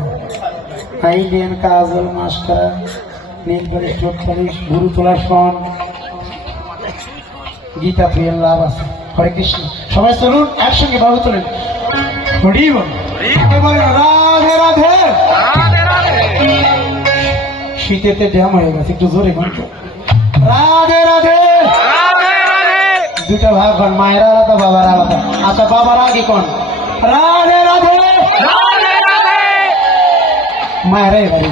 হাইলেন, কাজল, মাস্কারা, নীল পালিশ, ঠোঁট পালিশ, গুরু তোলা, সন, গীতা প্রিয়ের লাভ আছে। হরে কৃষ্ণ। সবাই চলুন একসঙ্গে বাহু তোলেন। হরি বল। রাধে রাধে। শীতেতে ড্যাম হয়ে গেছে, একটু জোরে ঘন্ট। রাধে রাধে। দুটা ভাগ কন, মায়ের আলাদা, বাবার আলাদা। আচ্ছা, বাবার আগে কোন? রাধে রাধে। মায়েরা এবারে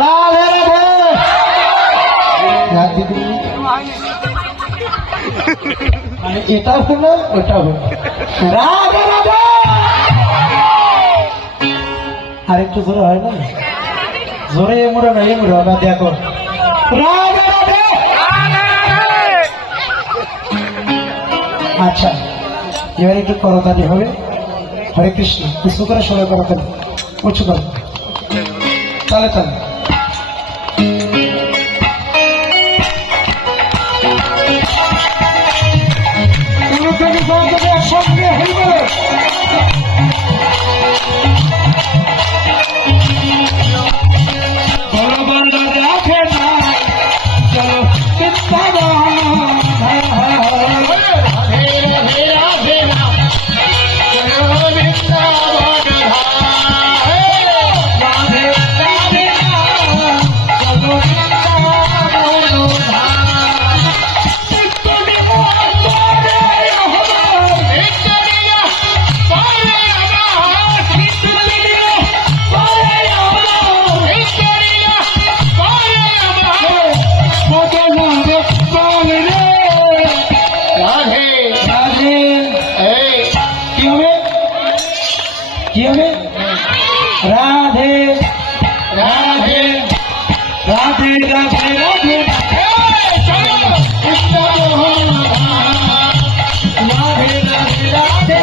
রাধে রাধে। মানে এটা হলো ওটা হলো। রাধে রাধে। আর একটু জোরে হয় না? জোরে এমুড়ে না, এমুড়ে হবে। দেখো, রাধে রাধে। আচ্ছা, এবার একটু করতালি হবে। হরে কৃষ্ণ। উঁচু করে সবাই করতালি, উঁচু করে তালে তালে। একসঙ্গে হয়ে গেল। কি হবে? রাধে রাধে রাধে রাধে রাধে। রাধে রাধে রাধে।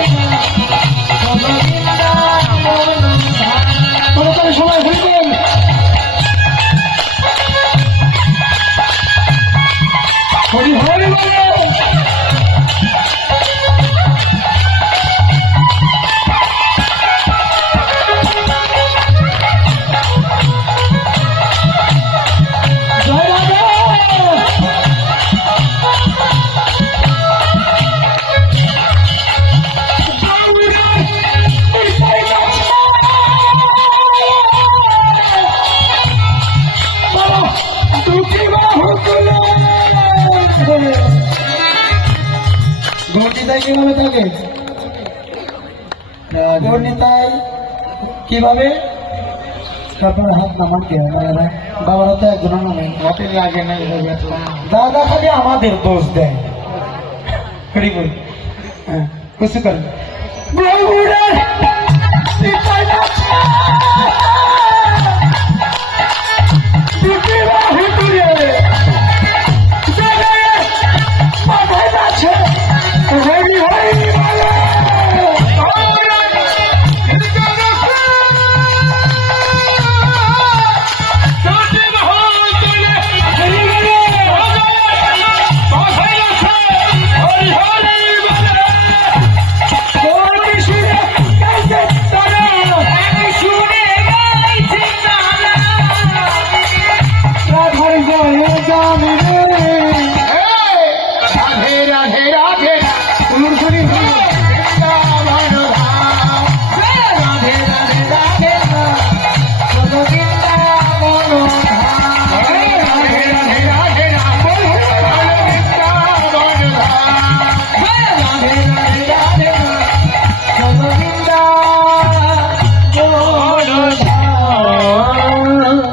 কিভাবে থাকে গণিতায় কিভাবে তারপরে হাত নামান কে বাবারা তো একজন নামে হাতে লাগে না দাদা খালি আমাদের দোষ দেয় হ্যাঁ বুঝতে পারেন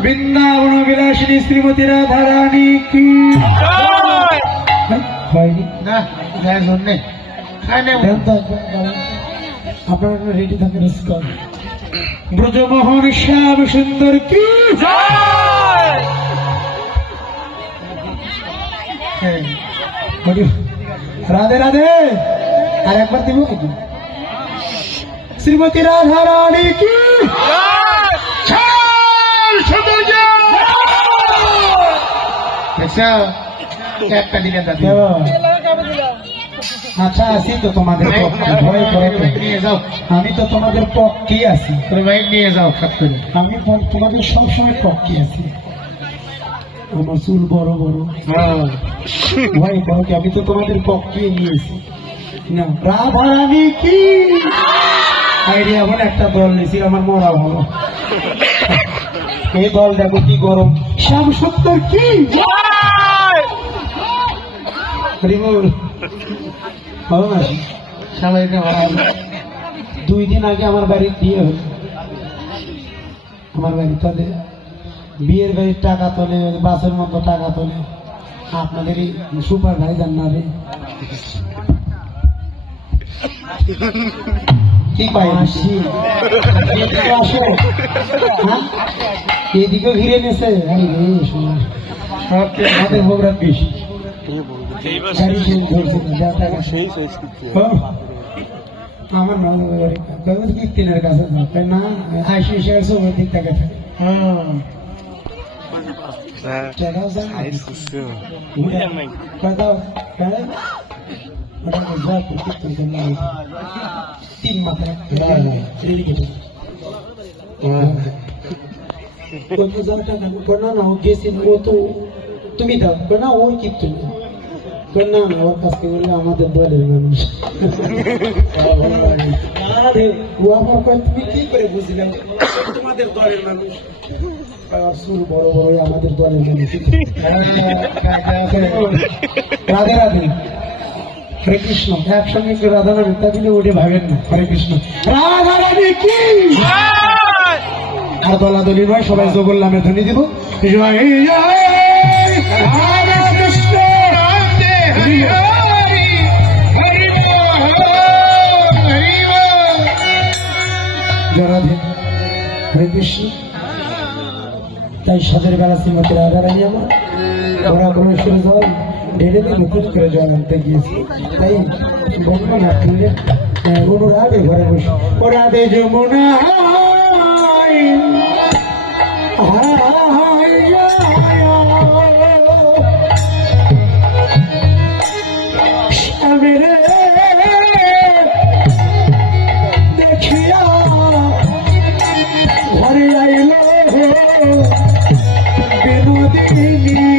বৃন্দাবন বিলাসিনী শ্রীমতী রাধা রানী কি আপনার রেডি থাকেন ব্রজমোহন শ্যাম সুন্দর কি রাধে রাধে আর একবার দিব কি শ্রীমতী রাধা রানী কি একটা দিলেন আচ্ছা আছি তো তোমাদের পক্ষে ভয় করে নিয়ে যাও আমি তো তোমাদের পক্ষে আছি ভাই নিয়ে যাও সব করে আমি তোমাদের সবসময় পক্ষে আছি আমার চুল বড় বড় ভয় করো কি আমি তো তোমাদের পক্ষে নিয়েছি না রাধা রানী কি আইডিয়া এমন একটা দল নিয়েছি আমার মরা ভালো এই দল দেখো কি গরম শ্যাম সত্তর কি ভালো না সবাইকে ভালো 2 দিন আগে আমার বাড়ির বিয়ে হল আমার বাড়ি তাদের বিয়ের বাড়ির টাকা তোলে বাসের মতো টাকা তোলে আপনাদেরই সুপার ভাই যান না রে কি পাই আসি আসো এদিকে ঘিরে নিয়েছে আমাদের প্রোগ্রাম বেশি আমার কীর্তিনের কাছে না আইসি দিক থেকে থাকে তিন মাত্রা না ও গেছি ও তো তুমি দাও না ওর কীর্তন না না ওর কাছ থেকে বললে আমাদের দলের মানুষ ও আমার কয় তুমি কি করে বুঝলে তোমাদের দলের মানুষ সুর বড় বড় আমাদের দলের মানুষ রাধে রাধে হরে কৃষ্ণ একসঙ্গে একটু রাধা নামে তা দিলে ওটা ভাবেন না হরে কৃষ্ণ রাধা রাধে কি আর দলাদলি নয় সবাই জবর নামে ধ্বনি দিব রাধে হরে কৃষ্ণ তাই সাদের বেলা শ্রীমতী রাধা রানী আমার ওরা ক্রমেশ্বরে জল ঢেলে দিয়ে মুকুট করে জল আনতে গিয়েছে তাই বলবো না শুনলে অনুরাধে ঘরে বসে ওরাধে যমুনা দেখিয়া ঘরে আইল বিনোদিনী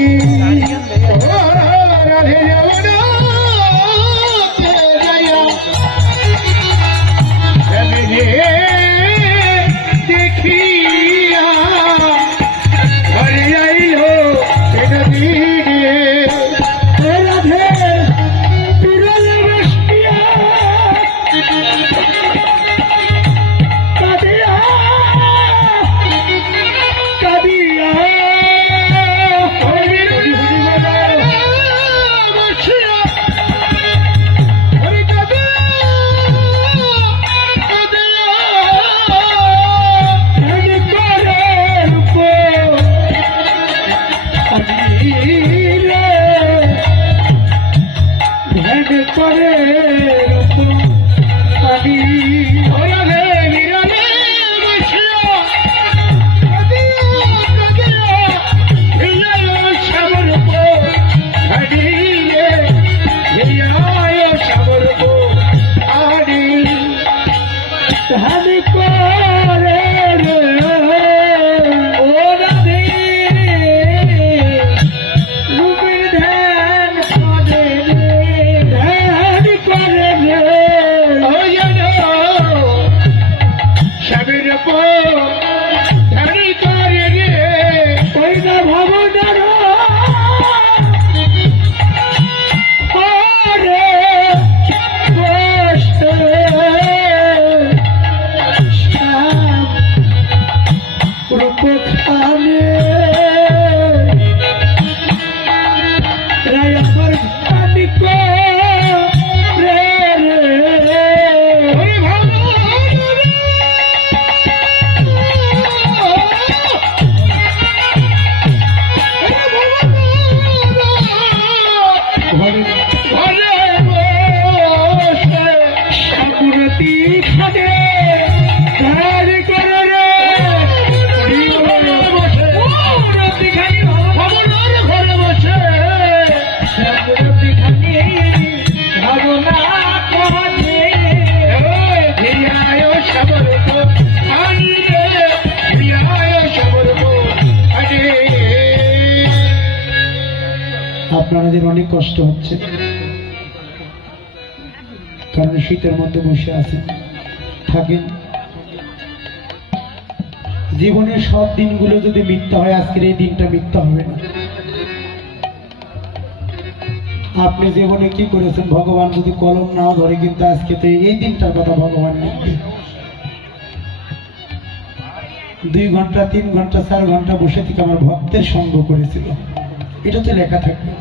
ধারি করে রে ওই না ভবনার পরে বসে রূপখানে রায় আমার খানিক রে রে ওরে ঘরে ঘরে বসে সামুরতি খানে ধারি করে রে ঘরে বসে রাতি খানি ভবনার ঘরে বসে সামুরতি খানে ভাবনা করে হিরায় সবর কো আনন্দে হিরায় সবর কো আরে আপনাদের অনেক কষ্ট হচ্ছে, কারণ শীতের মধ্যে বসে আছেন। থাকেন, জীবনের সব দিনগুলো যদি মিথ্যা হয়, আজকের এই দিনটা মিথ্যা হবে না। আপনি জীবনে কি করেছেন, ভগবান যদি কলম না ধরে, কিন্তু আজকে তো এই দিনটার কথা ভগবান লিখবে। 2 ঘন্টা 3 ঘন্টা 4 ঘন্টা বসে থেকে আমার ভক্তের সঙ্গ করেছিল, এটা তো লেখা থাকবে।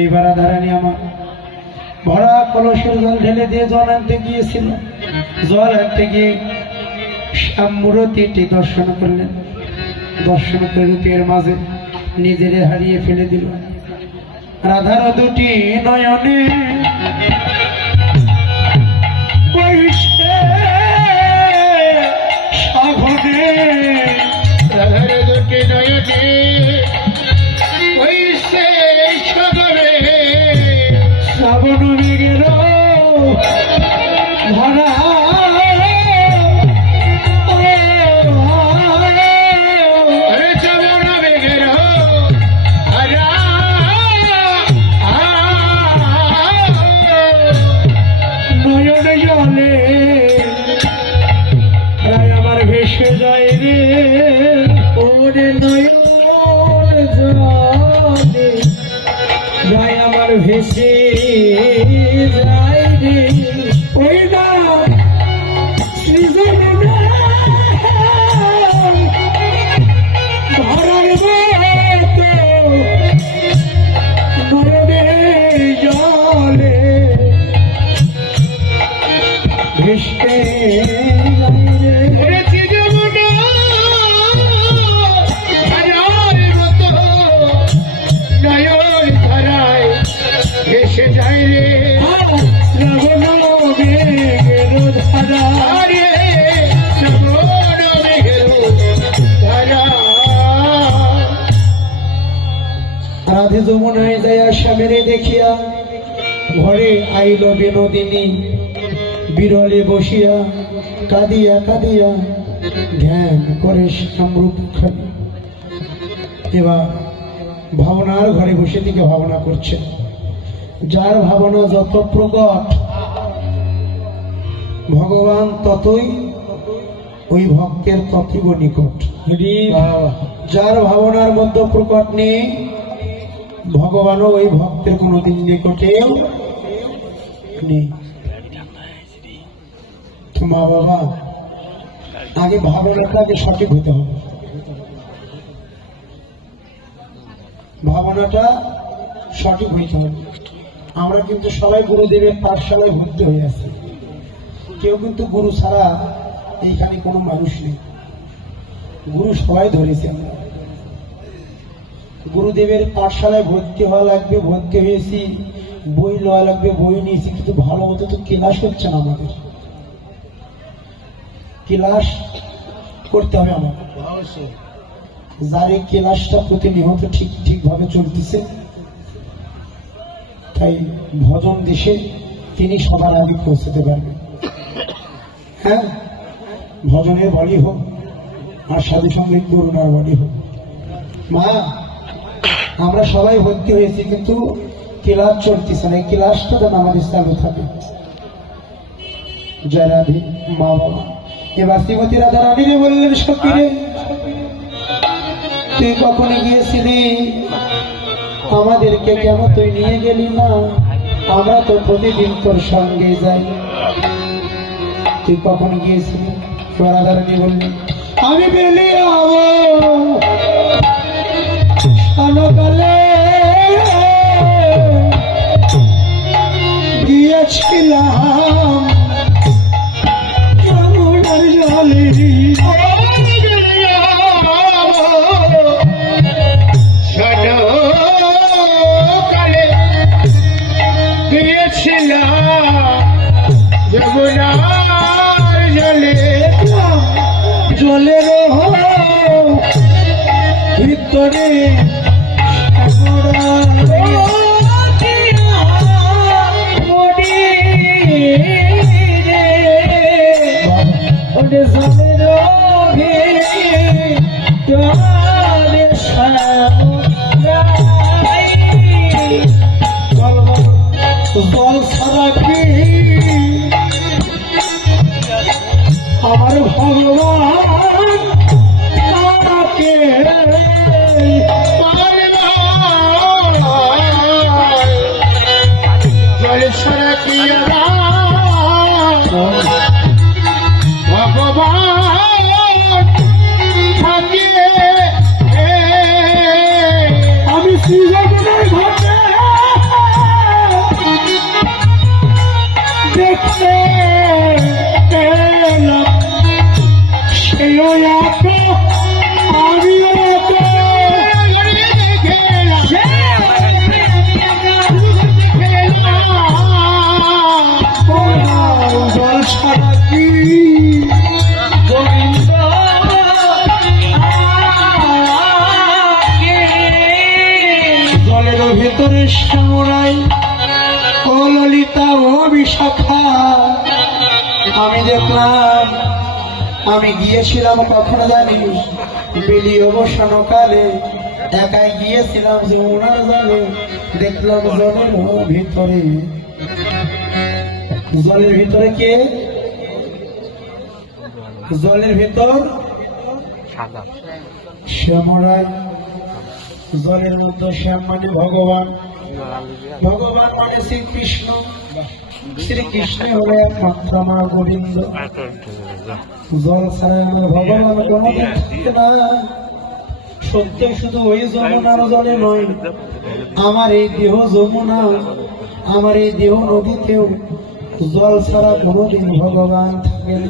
এইবার ধারানি আমার ভরা কলসের জল ঢেলে দিয়ে জল আনতে গিয়েছিল। জল আনতে গিয়ে শ্যামমূরতিটি দর্শন করলেন। দর্শন করে রূপের মাঝে নিজের হারিয়ে ফেলে দিল। রাধার দুটি নয়নে বইছে সাগরে, রাধার দুটি নয়নে হইছে সাগরে শ্রাবণ মেঘের ধরা আরে চবন বেগের হারা নয়নে জলে রায় আমার ভেসে যায় রে, ওরে নয়ন জলে রায় আমার ভেসে যায় রে। ওই না সৃজন ধরার মতো নয়নের জলে ভেসে যায় রে। ধরেছি যমুনা হারার মতো নয়ন ধারায় ভেসে যায় রে শ্রাবণ মেঘের ধারা আরে চবন বেগের হারা রাধে যমুনায় যায় স্বামীরে দেখিয়া, ঘরে আইল বিনোদিনী বিরলে বসিয়া, কাঁদিয়া কাঁদিয়া ধ্যান করে শ্যামরূপ খানি। এবার ভাবনার ঘরে বসে থেকে ভাবনা করছে। যার ভাবনা যত প্রকট, ভগবান ততই ওই ভক্তের তথিব নিকট। যার ভাবনার মধ্যে প্রকট নেই, ভগবানও ওই ভক্তের কোনোদিন নিকটেও নেই। তো মা বাবা, আগে ভাবনাটা আগে সঠিক হতে হবে। ভাবনাটা সঠিক হইতে হবে। আমরা কিন্তু সবাই গুরুদেবের পাঠশালায় ভর্তি হয়ে আছি, কেউ কিন্তু গুরু ছাড়া এইখানে কোনো মানুষ নেই। গুরু সবাই ধরেছে। আমরা গুরুদেবের পাঠশালায় ভর্তি হওয়া লাগবে, ভর্তি হয়েছি, বই লওয়া লাগবে, বই নিয়েছি, কিন্তু ভালো মতো তো ক্লাস হচ্ছে না। আমাদের ক্লাস করতে হবে আমাদের। যার এই ক্লাসটা প্রতিনিয়ত ঠিকভাবে চলতেছে, তাই ভজন দেশে তিনি সবার আগে পৌঁছতে পারবেন। হ্যাঁ, ভজনের বলি হোক আর সাধু সঙ্গীত করুণার বলি হোক। মা, আমরা সবাই ভর্তি হয়েছি, কিন্তু ক্লাস চলতেছে না। এই ক্লাসটা যেন আমাদের চালু থাকে। জয় রাধে। মা বাবা, এবার শ্রীমতী রাধা রানীরে বললেন, সখী রে, তুই কখন গিয়েছিলি, আমাদেরকে কেন তুই নিয়ে গেলি না? আমরা তো প্রতিদিন তোর সঙ্গে যাই, তুই কখন গিয়েছিলি? রাধা রানী বললেন, আমি বেরিয়ে সকালে গিয়েছিলাম যমুনার জলে, সকালে গিয়েছিলাম যমুনার জলে, জলের ভিতরে জল ছাড়া কি আমার ভগবান তাকে জল ছাড়া কি ভগবান থাকে? আমি শ্রীজগন্নাথ ঘটে দেখতে এলাম, সেও এক আমিও এক, জল ছাড়া কি গোবিন্দ জলের ভেতরে শ্যামরাই ও ললিতা ও বিশাখা, আমি দেখলাম, আমি গিয়েছিলাম কখনো জানিস, বেলি অবসানকালে একাই গিয়েছিলাম যমুনার জলে, দেখলাম জলের ভিতরে কে? জলের ভিতর শ্যামরাই, জলের মধ্যে শ্যাম মানে ভগবান, ভগবান মানে শ্রীকৃষ্ণ, শ্রীকৃষ্ণ হলো একমাত্র আমার গোবিন্দ। জল ছাড়া আমার ভগবান কোনোদিন থাকে না। সত্য শুধু ওই যমুনার জলে নয়, আমার এই দেহ যমুনা, আমার এই দেহ নদীতেও জল ছাড়া কোনোদিন ভগবান থাকে না।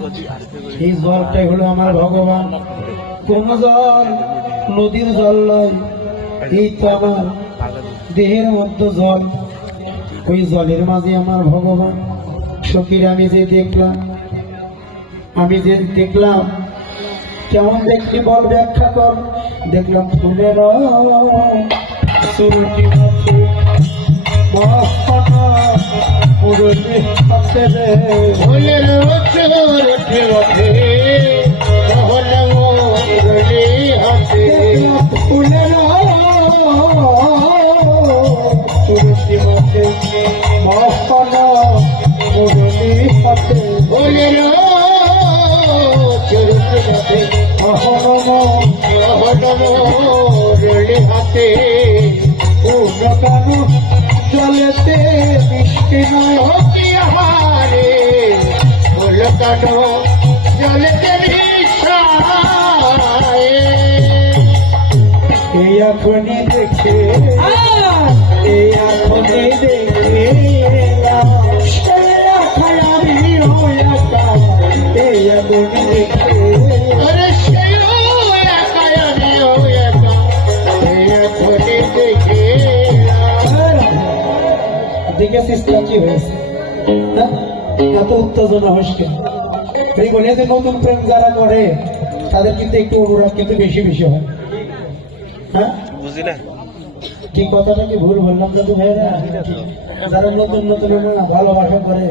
এই জলটাই হলো আমার ভগবান। কোন জল? নদীর জল নয়, এই তো আমার দেহের মধ্যে জল, ওই জলের মাঝে আমার ভগবান। সখীর আমি যে দেখলাম, কেমন দেখলি বল, ব্যাখ্যা কর। দেখলাম ফুলের চুরুটি মাথে মুরলি হাতে রে, ফুলের চুরুটি মাথে মুরলি হাতে, ফুলের চুরুটি মাথে মুরলি হাতে, ফুলের চুরুটি মাথে মুরলি হাতে, কানু জলেতে মিষ্টি নয় অতি আহারে ফুল কাটো জলেতে মিশায়। এই এখনই দেখে, এই এখনই দেখে এই এখনই দেখে আরে সেও একা আমিও একা, এই এখনই দেখে দেখেছিস তা কি হয়েছে? হ্যাঁ? এত উত্তেজনা হচ্ছে। এই বলে যে নতুন প্রেম যারা করে তাদের কিন্তু একটু অনুরাগ কিন্তু বেশি বেশি হয়। হ্যাঁ, কি কথাটা কি ভুল বললাম দাদু ভাইরা? যারা নতুন নতুন ভালোবাসা করে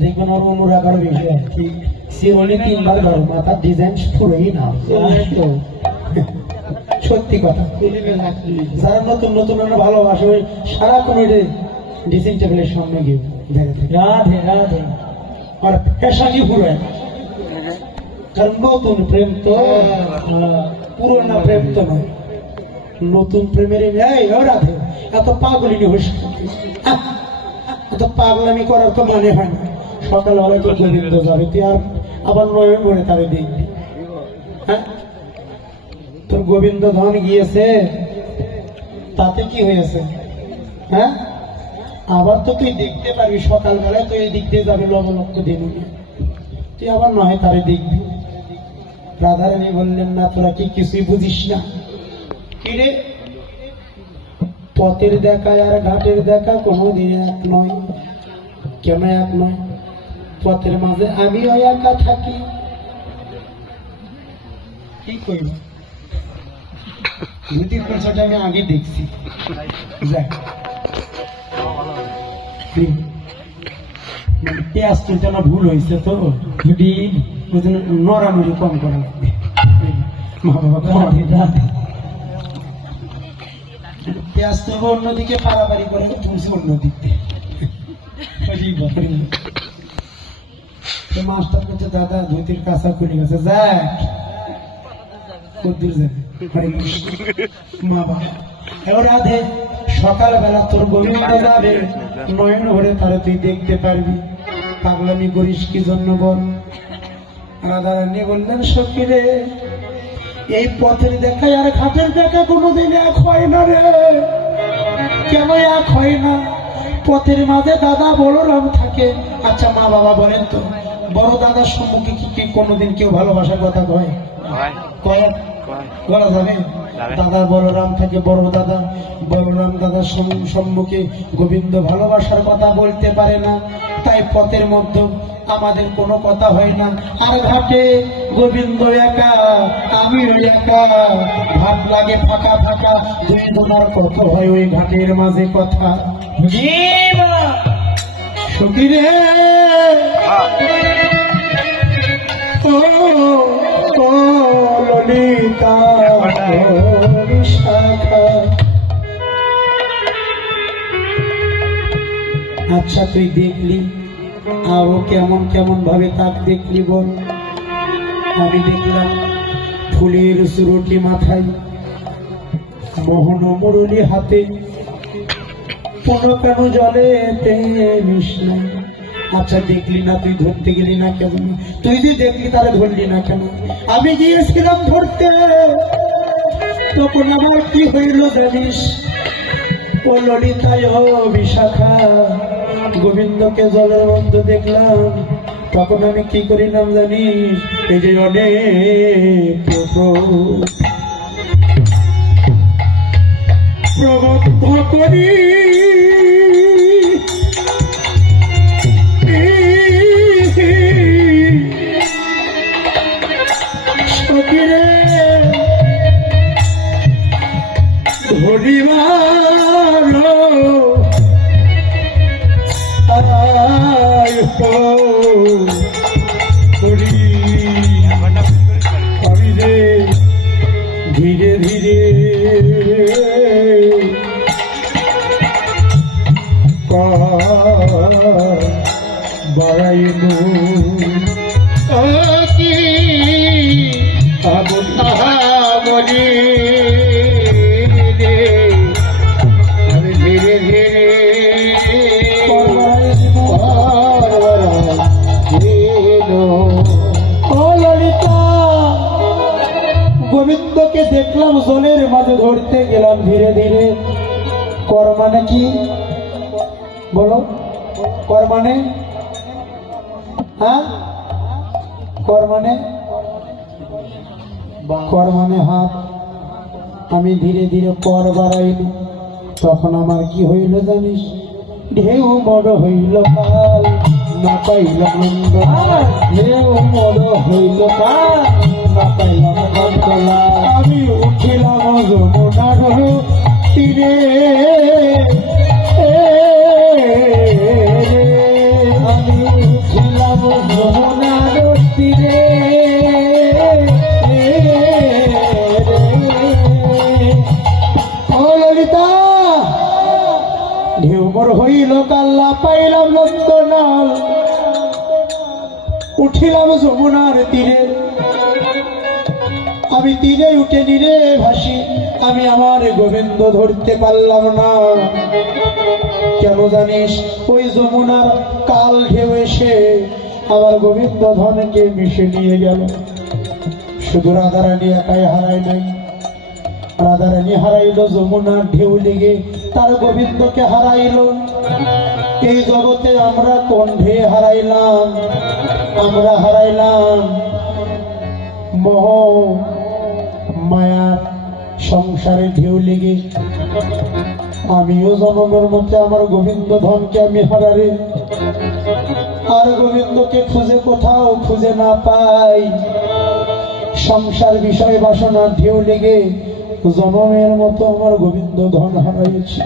দেখবেন ওর অনুরাগ আরো বেশি হয়। শিরোলি 3 বার ধরো, মাথার ডিজাইন পুরোই না। সত্যি কথা, যারা নতুন নতুন ভালোবাসে ওই সারাক্ষণ ওই ড্রেসিং টেবিলের সামনে গিয়ে রাধে রাধে আর ফ্যাশনই পুরো কারণ নতুন প্রেম তো পুরোনো প্রেম তো নয়, নতুন প্রেমের রাধে এত পাগলিনি হোস, এত পাগলামি করার তো মানে হয় না। সকালবেলায় তো গোবিন্দ যাবে, তুই আর আবার নয়ন ভরে তারে দেখবি। হ্যাঁ, তোর গোবিন্দ ধন গিয়েছে, তাতে কি হয়েছে? হ্যাঁ, আবার তো তুই দেখতে পারবি, সকালবেলায় তুই এই দিক দিয়ে যাবি লবলক্ষ দিন, তুই আবার নয় তারে দেখবি। রাধারানী বললেন, না তোরা কি কিছুই বুঝিস না? কিরে, পথের দেখা আর ঘাটের দেখা কোনোদিন এক নয়। কেন এক নয়? পথের মাঝে আমিও একা থাকি। কি করব, যদি সেটা আমি আগে দেখছি। পেঁয়াজ তুলতে না ভুল হয়েছে, তো নড়ানড়ি কম করা লাগবে। মা বাবা পেঁয়াজ তুলবো অন্যদিকে, পারাপারি করে তুলছে অন্যদিক দিয়ে। মাস্টার বলছে, দাদা ধুতির কাঁচা খুলে গেছে, যাক কদ্দুর যাবে। মা বাবা এবার রাধে, সকালবেলা তোর গোবিন্দ যাবে, নয়ন ভরে তারা তুই দেখতে পারবি। পাগলামি করিস কি জন্য বল? রাধারানী বললেন, সখী রে, এই পথের দেখা আর ঘাটের দেখা কোনোদিন এক হয় না রে। কেন এক হয় না? পথের মাঝে দাদা বলরাম থাকে। আচ্ছা মা বাবা বলেন তো, বড় দাদার সম্মুখে কি কোনোদিন কেউ ভালোবাসার কথা কয়? বলা যাবে? দাদা বলরাম থাকে, বড় দাদা বলরাম দাদার সম্মুখে গোবিন্দ ভালোবাসার কথা বলতে পারে না। তাই পথের মধ্যে আমাদের কোনো কথা হয় না। আর ঘাটে গোবিন্দ একা, আমিও একা, ভাব লাগে ফাঁকা ফাঁকা, দুজনার কত হয় ওই ঘাটের মাঝে কথা। সখী রে, ও ললিতা শাখা। আচ্ছা তুই দেখলি, আরো কেমন কেমন ভাবে তাক দেখলি বল? আমি দেখলাম ফুলের সুরটি মাথায়, মোহন মুরলি হাতে, পুরো কেন জলে মিশনা। আচ্ছা দেখলি না, তুই ধরতে গেলি না কেন? তুই যে দেখলি তারা ধরলি না কেন? আমি গিয়েছিলাম ধরতে, তখন আমার কি হইল জানিস? ও ললিতায় বিশাখা, গোবিন্দকে জলের মধ্যে দেখলাম, তখন আমি কি করিলাম জানিস? এই যে অনেক প্রবদ্ধ করি সখিরে ধরিবার আমি রে ধীরে ধীরে বাড়াইনু আহামরি আমি ধীরে ধীরে গোবিন্দকে দেখলাম জলের মাঝে ধরতে গেলাম ধীরে ধীরে। কর মানে কি বলো? কর মানে, হ্যাঁ, কর মানে, কর মানে হাত। আমি ধীরে ধীরে কর বাড়াইনি, তখন আমার কি হইল জানিস? ঢেউ বড় হইল কাল, না পাইলাম নন্দ। ঢেউ বড় হইল কাল, না পাইলাম কন্তলা। আমি উঠিলাম যমুনার তীরে, আমি উঠিলাম যমুনার তীরে। ও ললিতা, ঢেউ বড় হইল কাল্লা, পাইলাম নন্দনাল, উঠিলাম যমুনার তীরে। আমি তীরে উঠে নীরে ভাসি, আমি আমার গোবিন্দ ধরতে পারলাম না। কেন জানিস? ওই যমুনার কাল ঢেউ এসে আমার গোবিন্দ ধনকে মিশে নিয়ে গেল। শুধু রাধারানী একাই হারায় নাই, রাধারানী হারাইল, যমুনার ঢেউ লেগে তার গোবিন্দকে হারাইল। এই জগতে আমরা কোন ঢেউ হারাইলাম? আমরা হারাইলাম মোহ মায়ার সংসারে ঢেউ লেগে। আমিও জনমের মধ্যে আমার গোবিন্দ ধনকে আমি হারারে, আর গোবিন্দকে খুঁজে কোথাও খুঁজে না পাই। সংসার বিষয় বাসনার ঢেউ লেগে জনমের মতো আমার গোবিন্দ ধন হারাইছি।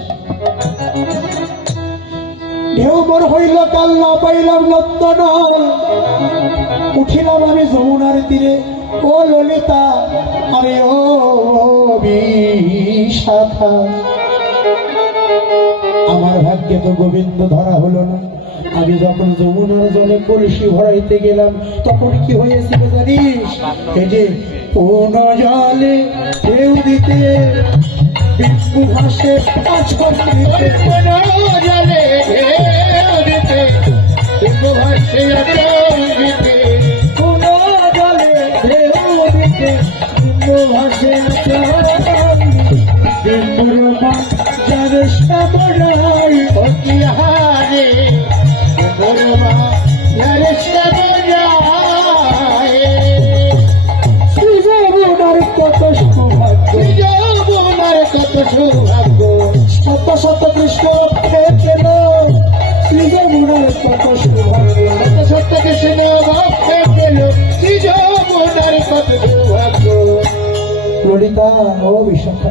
ঢেউ মোর হইল কাল, না পাইলাম নন্দনল। উঠিলাম আমি যমুনার তীরে, ও ললিতা আরে ও বিশাখা। আমার ভাগ্যে তো গোবিন্দ ধরা হলো না। আমি যখন যমুনার জলে কলসি ভরাইতে গেলাম, তখন কি হয়েছিল জানিস? এই যে কোন জলে ঢেউ দিতে বিন্দু ভাসে আছর দিতে, কোন জলে ঢেউ দিতে বিন্দু ভাসে আছর দিতে, কোন জলে ঢেউ দিতে বিন্দু ভাসে আছর দিতে। বিন্দুর মন যাবে সাবড়াই, অতি হারে বরমা যারে সাবড়ায়। শ্রীযমুনার কত সৌভাগ্য, যমুনার কত সৌভাগ্য, শত শত কৃষ্ণ পেল। শ্রীযমুনার কত সৌভাগ্য, শত শত কৃষ্ণ ভক্ত পেল। যমুনার কত সৌভাগ্য। ললিতা ও বিশাখা,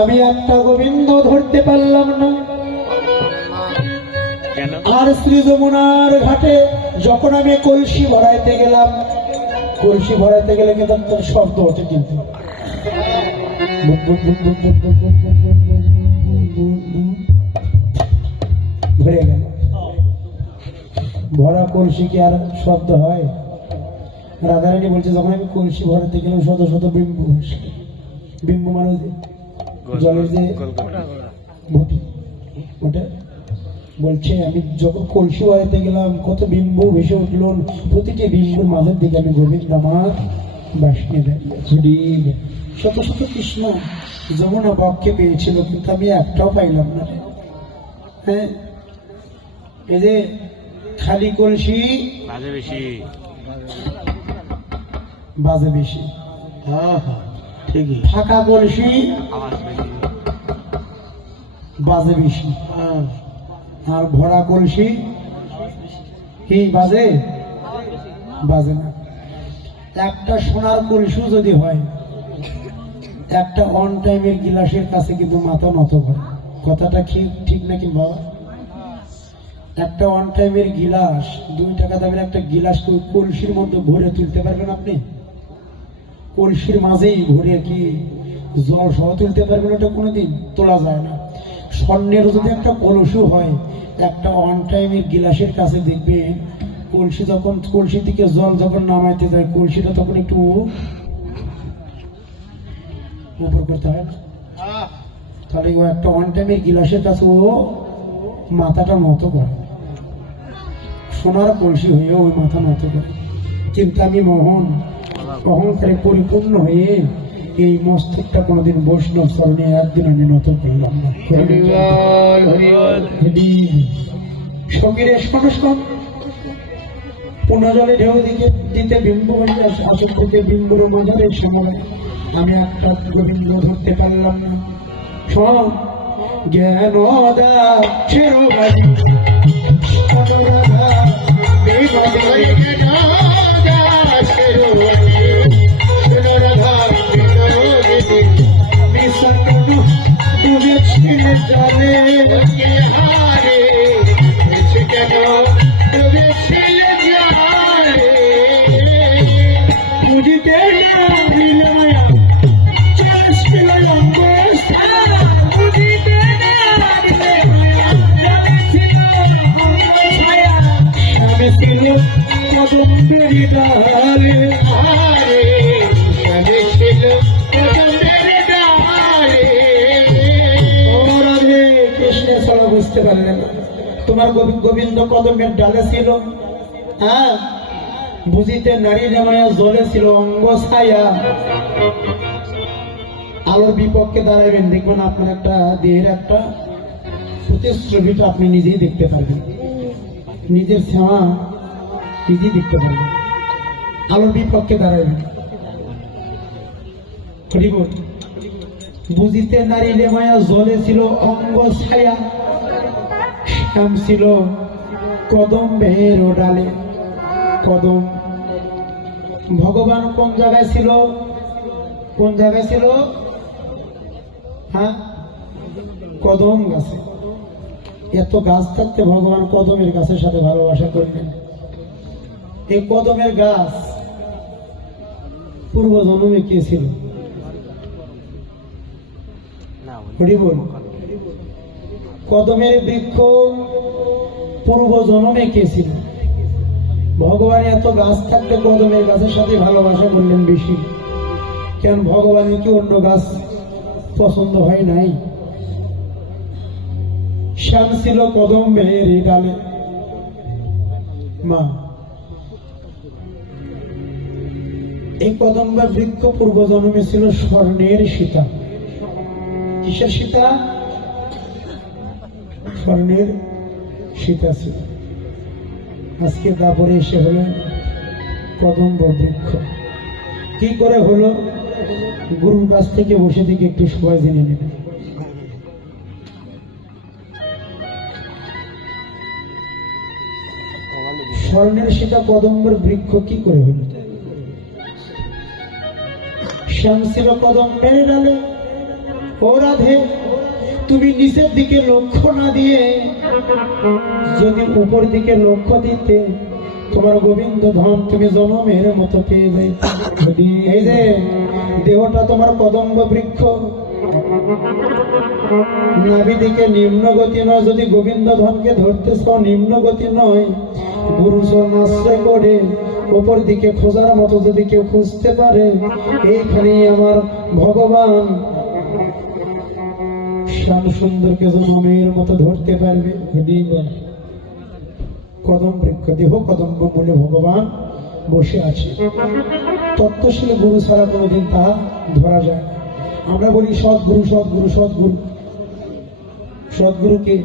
আমি একটা গোবিন্দ ধরতে পারলাম না। আর শ্রী যমুনার ঘাটে যখন আমি কলসি ভরাইতে গেলাম, কলসি ভরাইতে গেলে কিন্তু তোর শব্দ হচ্ছে, কিন্তু ভরে গেল। ভরা কলসি কি আর শব্দ হয়? রাধারানী বলছে, যখন আমি কলসি ভরাতে গেলাম শত শত বিম্ব ভাসে। বিম্ব মানে জলের যে ভুটি, ওটা বলছে আমি যখন কলসি ভরাতে গেলাম কত বিম্ব ভেসে উঠল। প্রতিটি বিম্বর মাঝের দিকে আমি গোবিন্দ আমার বাসিয়ে দাঁড়িয়ে। শত শত কৃষ্ণ যমুনা বাক্যে পেয়েছিল, কিন্তু আমি একটাও পাইলাম না। হ্যাঁ, এই যে খালি কলসি বাজে বেশি, ঠিকই। ফাঁকা কলসি বাজে বেশি, আর ভরা কলসি কি বাজে? বাজে না। একটা সোনার কলসি যদি হয়, একটা অন টাইমের গিলাসের কাছে কিন্তু মাথা নত করে। কথাটা ঠিক নাকি বাবা? একটা ওয়ান টাইমের গিলাস, 2 টাকা দামের একটা গিলাস কলসির মধ্যে ভরে তুলতে পারবেন আপনি? কলসির মাঝেই ভরে কি জল সহ তুলতে পারবেন? ওটা কোনোদিন তোলা যায় না। স্বর্ণের যদি একটা কলসি হয়, একটা ওয়ান টাইমের গিলাসের কাছে দেখবেন কলসি যখন, কলসি থেকে জল যখন নামাইতে যায়, কলসিটা তখন একটু উপর করতে হয় না? তাহলে ও একটা ওয়ান টাইমের গিলাসের কাছে ও মাথাটা নত করে। সোনার কলসি হয়ে ওই মাথা নত করে। কিন্তু আমি মোহন অহংকারে পরিপূর্ণ হয়ে এই মস্তকটা কোনোদিন বৈষ্ণব চরণে একদিন আমি নত করলাম না। সঙ্গীরে শোন, পুনজলে ঢেউ দিতে বিম্ব আসুক থেকে বিম্বর মজারের সময় আমি একটা গোবিন্দ ধরতে পারলাম না। শোন, জ্ঞানদা ছেড়বাজি অনুরাধা বুঝিতে তোমার গোবিন্দ কদমের ডালে ছিল, হ্যাঁ, বুঝিতে নারী জামায়া জ্বলে ছিল অঙ্গ ছায়া। আলোর বিপক্ষে দাঁড়াবেন, দেখবেন আপনার একটা দেহের একটা প্রতিচ্ছবিটা আপনি নিজেই দেখতে পারবেন, নিজের ছায়া নিজেই দেখতে পারবেন। আলোর বিপক্ষে দাঁড়াবেন। বুঝিতে নারীলে মায়া জ্বলে ছিল অঙ্গ ছায়া, শ্যাম ছিল কদম্বের ডালে। কদম ভগবান কোন জায়গায় ছিল? কোন জায়গায় ছিল? হ্যাঁ, কদম গাছে। এত গাছ থাকতে ভগবান কদমের গাছের সাথে ভালোবাসা করলেন। এই কদমের গাছ পূর্ব জন্মে কে ছিল? হরিবল। কদমের বৃক্ষ পূর্ব জন্মে কে ছিল? ভগবান এত গাছ থাকতে কদমের গাছের সাথে ভালোবাসা করলেন বেশি কেন? ভগবানের কি অন্য গাছ পছন্দ হয় নাই? শ্যাম ছিল কদমের ডালে। মা, এই কদম বা বৃক্ষ পূর্ব জন্মে ছিল স্বর্ণের সীতা। কিসের সীতা? স্বর্ণের সীতা ছিল। আজকে তারপরে এসে হলেন কদম্ব বৃক্ষ। কি করে হলো? গুরুর কাছ থেকে বসে থেকে একটু সবাই জেনে নেবেন। স্বর্ণের সীতা কদম্বের বৃক্ষ কি করে হলো? শ্যাম ছিল কদম্বের ডালে। ও রাধে, তুমি নিচের দিকে লক্ষ্য না দিয়ে যদি উপর দিকে লক্ষ্য দিতে, তোমার গোবিন্দ ধাম তুমি জনমের মতো পেয়ে যাইতে। এই যে দেহটা তোমার কদম্ব বৃক্ষ, নাভি দিকে নিম্ন গতি নয়। যদি গোবিন্দ ধামকে ধরতেছ, নিম্ন গতি নয়, গুরু চরণ আশ্রয় করে উপর দিকে খোঁজার মতো যদি কেউ খুঁজতে পারে, এইখানেই আমার ভগবান শ্যাম সুন্দরকে জনমের মতো ধরতে পারবে। কদম বৃক্ষ, দেহ কদম্ব বলে ভগবান বসে আছে। তত্ত্বশীল গুরু ছাড়া কোনোদিন তা ধরা যায় না। আমরা বলি সৎগুরু সৎগুরু সৎগুরু। সৎগুরুকে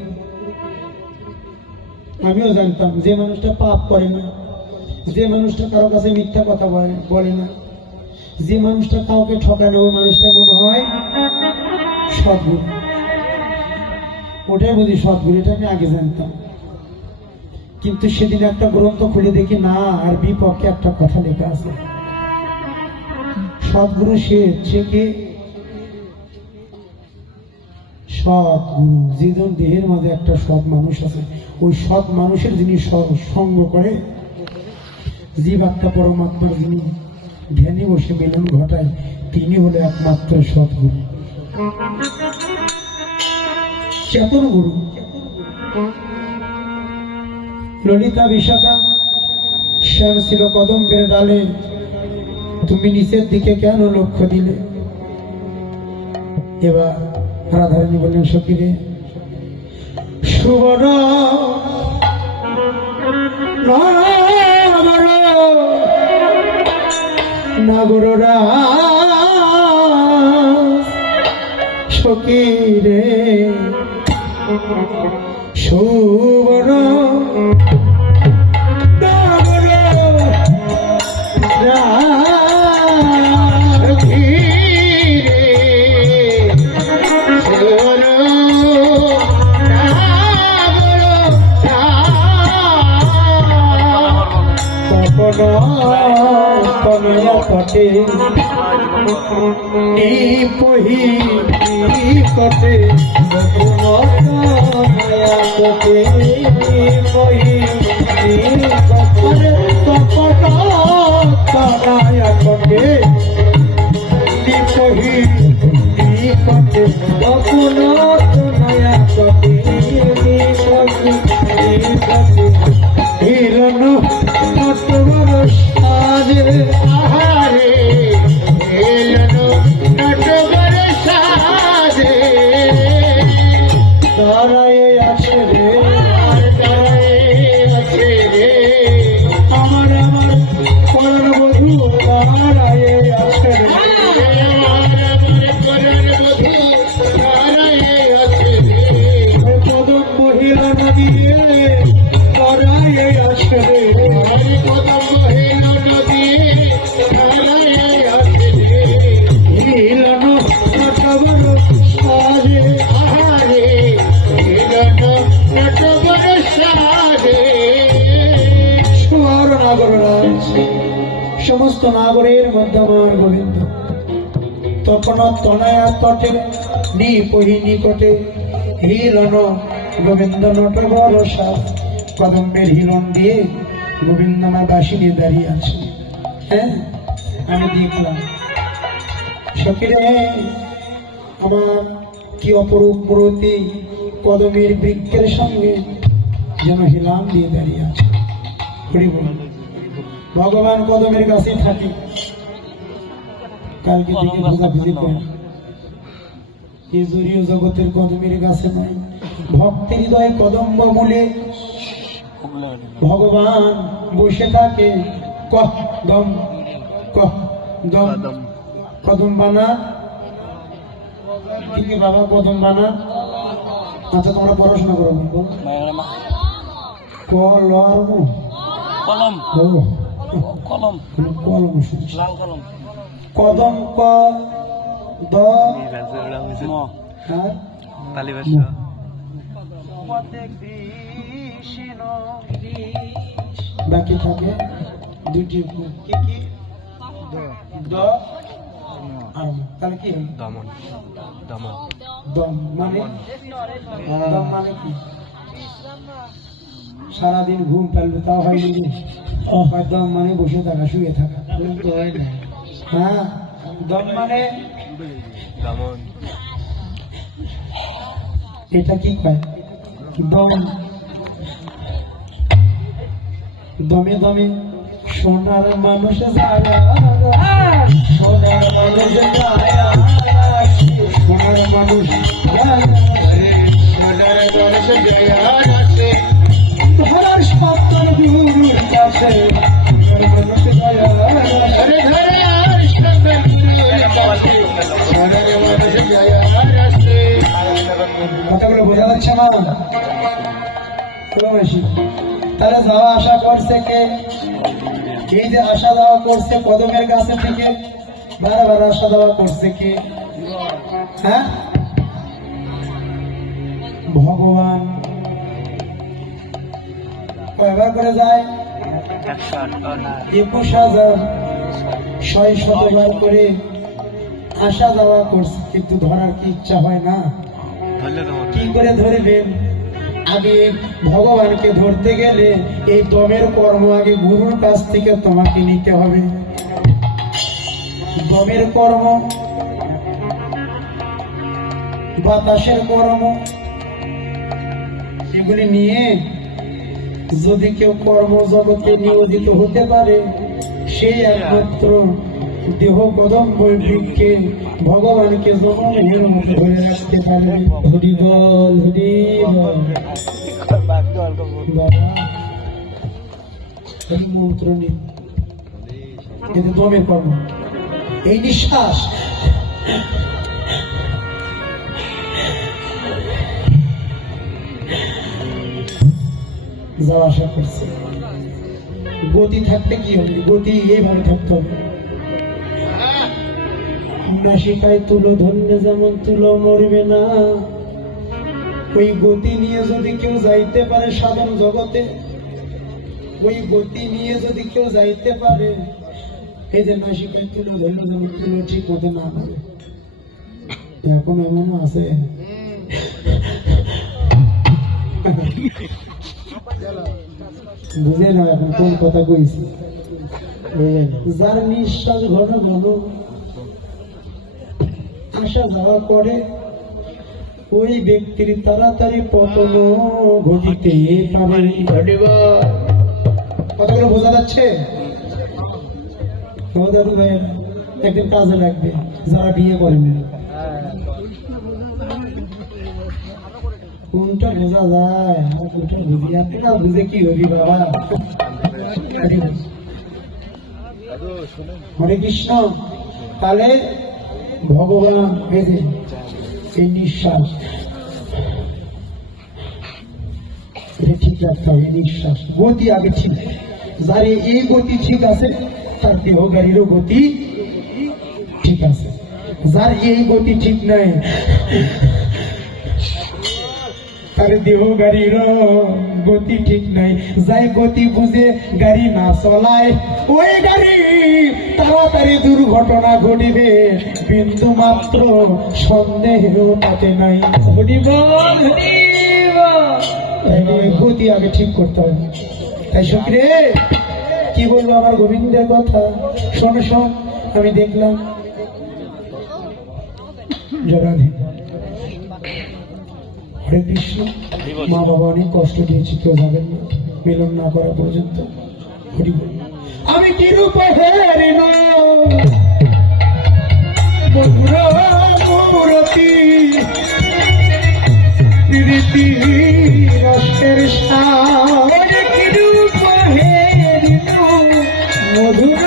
আমিও জানতাম, যে মানুষটা পাপ করে না, যে মানুষটা কারো কাছে মিথ্যা কথা বলে না, যে মানুষটা কাউকে ঠকায় না, ওই মানুষটা মনে হয় সৎগুরু। ওটাই বুঝি সৎগুরু, এটা আমি আগে জানতাম। কিন্তু সেদিন একটা গ্রন্থ খুলে দেখি না, আর বিপক্ষে একটা কথা লেখা আছে। সৎগুরু সে কে? সৎগুরু যেজন দেহের মাঝে একটা সৎ মানুষ আছে, ওই সৎ মানুষের যিনি সঙ্গ করে, জীবাত্মা পরমাত্মার যিনি ধ্যানে বসে মিলন ঘটায়, তিনি হলে একমাত্র সৎগুরু, চেতন গুরু। ললিতা বিশাখা, শ্যাম ছিল কদম্বের ডালে, তুমি নিচের দিকে কেন লক্ষ্য দিলে? এবার রাধারানী বললেন, সখীরে, সুবর্ণ নাগররা সখীরে, সুবর্ণ কটে পহি কটে কটে পহি কটে পহি কটে বকুল নয়া কটে হিরণ নটবর সাজে আহারে, হিরণ নটবর সাজে দাঁড়ায় আছে রে, সমস্ত নাগরের মধ্যে আমার গোবিন্দ তখন তনয়া তটে নিপহি নিকটে হিরণ গোবিন্দ নটবর সাপ কদম্বের হিরণ দিয়ে গোবিন্দ আমার বাসি নিয়ে দাঁড়িয়ে আছে। হ্যাঁ, আমি দেখলাম সখীরে আমার কি অপরূপ প্রতি কদমের বৃক্ষের সঙ্গে যেন হিলাম দিয়ে দাঁড়িয়ে আছে। হরি বল। ভগবান কদমের কাছে থাকি, কালকে থেকে বুঝাবুঝি করেন এই জড়ীয় জগতের কদমের কাছে নয়, ভক্তের হৃদয় কদম্ব মূলে ভগবান বসে থাকে। কদম কদম কদম বানা কি কি বাবা, কদম বানা। আচ্ছা তোমরা পড়াশোনা করো কলম কলম ও কলম কলম শুনছি। লাল কলম কদম ক দ ম আর তালি ভাষা বাকি থাকে দুটি কি কি দ আর ম। তাহলে কি হলো? দমন দমন দম মানে দম মানে কি? সারাদিন ঘুম ফেলবে তাও হয়নি যে দম মানে বসে থাকা, শুয়ে থাকা। হ্যাঁ, দম মানে দমন এটা কি কয়? দম। দমে দমে সোনার মানুষ যায়, সোনার মানুষ যায়, সোনার মানুষ যায়, সোনার দর্শ দেয়া আছে তোমার সপ্তর দূর কাছে সোনার মানুষ যায়। আরে ধরে আর সবের কাছে সোনার মানুষ দেয়া আছে। কথাগুলো বোঝা যাচ্ছে না? তাহলে যাওয়া আশা করছে কে? এই যে আসা যাওয়া করছে কদমের কাছে থেকে, বারবার আসা যাওয়া করছে কে? হ্যাঁ, ভগবান। কয়বার করে যায়? 21,600 করে আসা যাওয়া করছে, কিন্তু ধরার কি ইচ্ছা হয় না? কি করে ধরবেন? আগে ভগবানকে ধরতে গেলে এই দমের কর্ম আগে গুরুর কাছ থেকে তোমাকে নিতে হবে। দমের কর্ম, বাতাসের কর্ম, এগুলি নিয়ে যদি কেউ কর্ম জগতে নিয়োজিত হতে পারে, সেই একমাত্র দেহ কদম্ব বৃক্ষে ভগবানকে জনমের মতো ধরে রাখতে পারে। হরি বল, হরি বল। বাবা এই মন্ত্র নিন, কিন্তু দমের কর্ম, এই নিঃশ্বাস যাওয়া আসা করছে। গতি থাকতে কি হবে? গতি এইভাবে থাকতে হবে। নাসিকায় তুলো ধন্য যেমন তুলো মরবে না, ওই গতি নিয়ে যদি কেউ যাইতে পারে সাধন জগতে, ওই গতি নিয়ে যদি কেউ যাইতে পারে, এই যে নাসিকায় তুলো ধন্য যেমন তুলো ঠিক মতো না পারে। এখন এমন আছে বুঝে না এখন কোন কথা কইছি। যার নিঃশ্বাস ঘন ঘন আসা যাওয়া করে, ওই ব্যক্তির তাড়াতাড়ি পতন ঘটিতে পারে। কথাগুলো বোঝা যাচ্ছে? দাদু ভাই একদিন কাজে লাগবে যারা বিয়ে করেনি। কোনটা বোঝা যায় আর কোনটা বুঝি? এতটা বুঝে কি হবি বাবা? হরে কৃষ্ণ। তাহলে ভগবান ভেদে এই নিঃশ্বাস এটা ঠিক রাখতে হবে। নিঃশ্বাস গতি আগে ঠিক, যার এই গতি ঠিক আছে তার দেহ গাড়িরও গতি ঠিক আছে। যার এই গতি ঠিক নাই তার দেহ গাড়িরও গতি ঠিক নাই, যাই গতি বুঝে গাড়ি না চলায় ওই গাড়ি তাড়াতাড়ি দুর্ঘটনা ঘটিবে, বিন্দু মাত্র সন্দেহ তাতে নাই। তাই ওই গতি আগে ঠিক করতে হবে। তাই সখী কি বলবো আমার গোবিন্দের কথা, শোন শোন। আমি দেখলাম জরাধি হরে কৃষ্ণ, মা বাবা অনেক কষ্ট দিয়েছি, কেউ যাবেন না মিলন না করা পর্যন্ত। হরি বল। আমি কি রূপ হেরিল মধুরতি প্রীতি রসের সাথে, কি রূপ হেরিল মধুরতি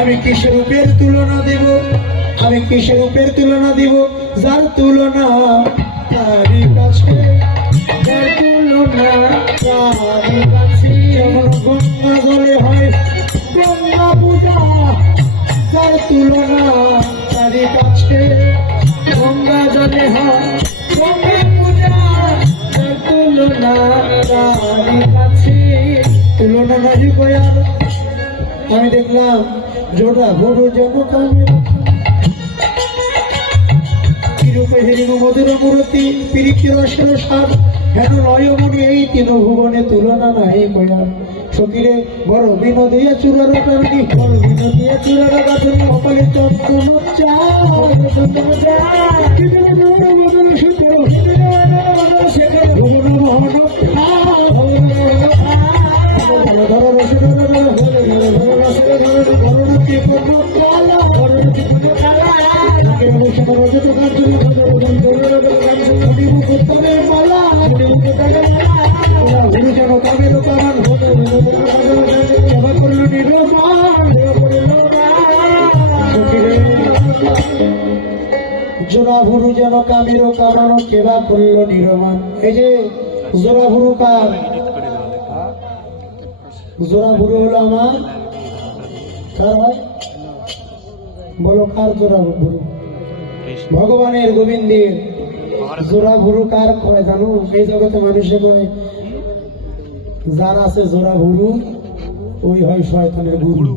আমি কিসের রূপের তুলনা দেব, আমি কিসের রূপের তুলনা দেব, যার তুলনা তারই কাছে, যার তুলনা তারই কাছে। যেমন গঙ্গা জলে হয় গঙ্গা পূজা, যার তুলনা তারই কাছে, গঙ্গা জলে হয় গঙ্গা পূজা, যার তুলনা তারই কাছে। তুলনা নাহি গয়াল। আমি দেখলাম জোড়া ভোর যেন কামের কিরূপে হেরিল মধুর মূরতি, পিরিতি রসের সার, হেন লয়মণি এই তিন ভুবনে তুলনা নাই কয়াল। সখীরে বড় বিনোদিয়া চূড়ার কারণী, বড় বিনোদিয়া চূড়ার গাছনি, অপলে চন্দন জোড়া ভুরু যেন কামির কামানো কেবা করলো নিরমান। এই যে জোড়া ভুরু কার, জোড়া ভুরু হলো আমার, কার হয় বলো, কার জোড়া ভুরু? ভগবানের গোবিন্দের জোড়া ভুরু কার কয় জানো? এই জগতে মানুষে কয় যার আছে জোড়া ভুরু ওই হয় শয়তানের গুরু।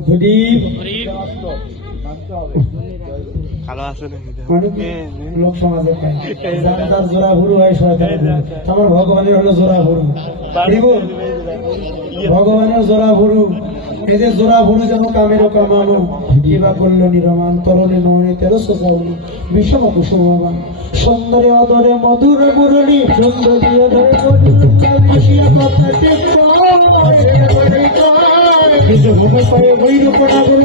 লোক সমাজে পায় যার যার জোড়া ভুরু হয় শয়তানের গুরু। আমার ভগবানের হলো জোড়া ভুরু, ভগবানের জোড়া ভুরু। এই যে জোড়া ভুরু যেন কামের কামানো, কিবা করলো নিরমান, তরলে নয়নে তেরো সোজাউনি, বিষম কুসুমবান, সুন্দরে অদরে মধুর মুরলী, সুন্দরী অদরে মধুর ভূমি পায়ে বৈরূপ নাগর,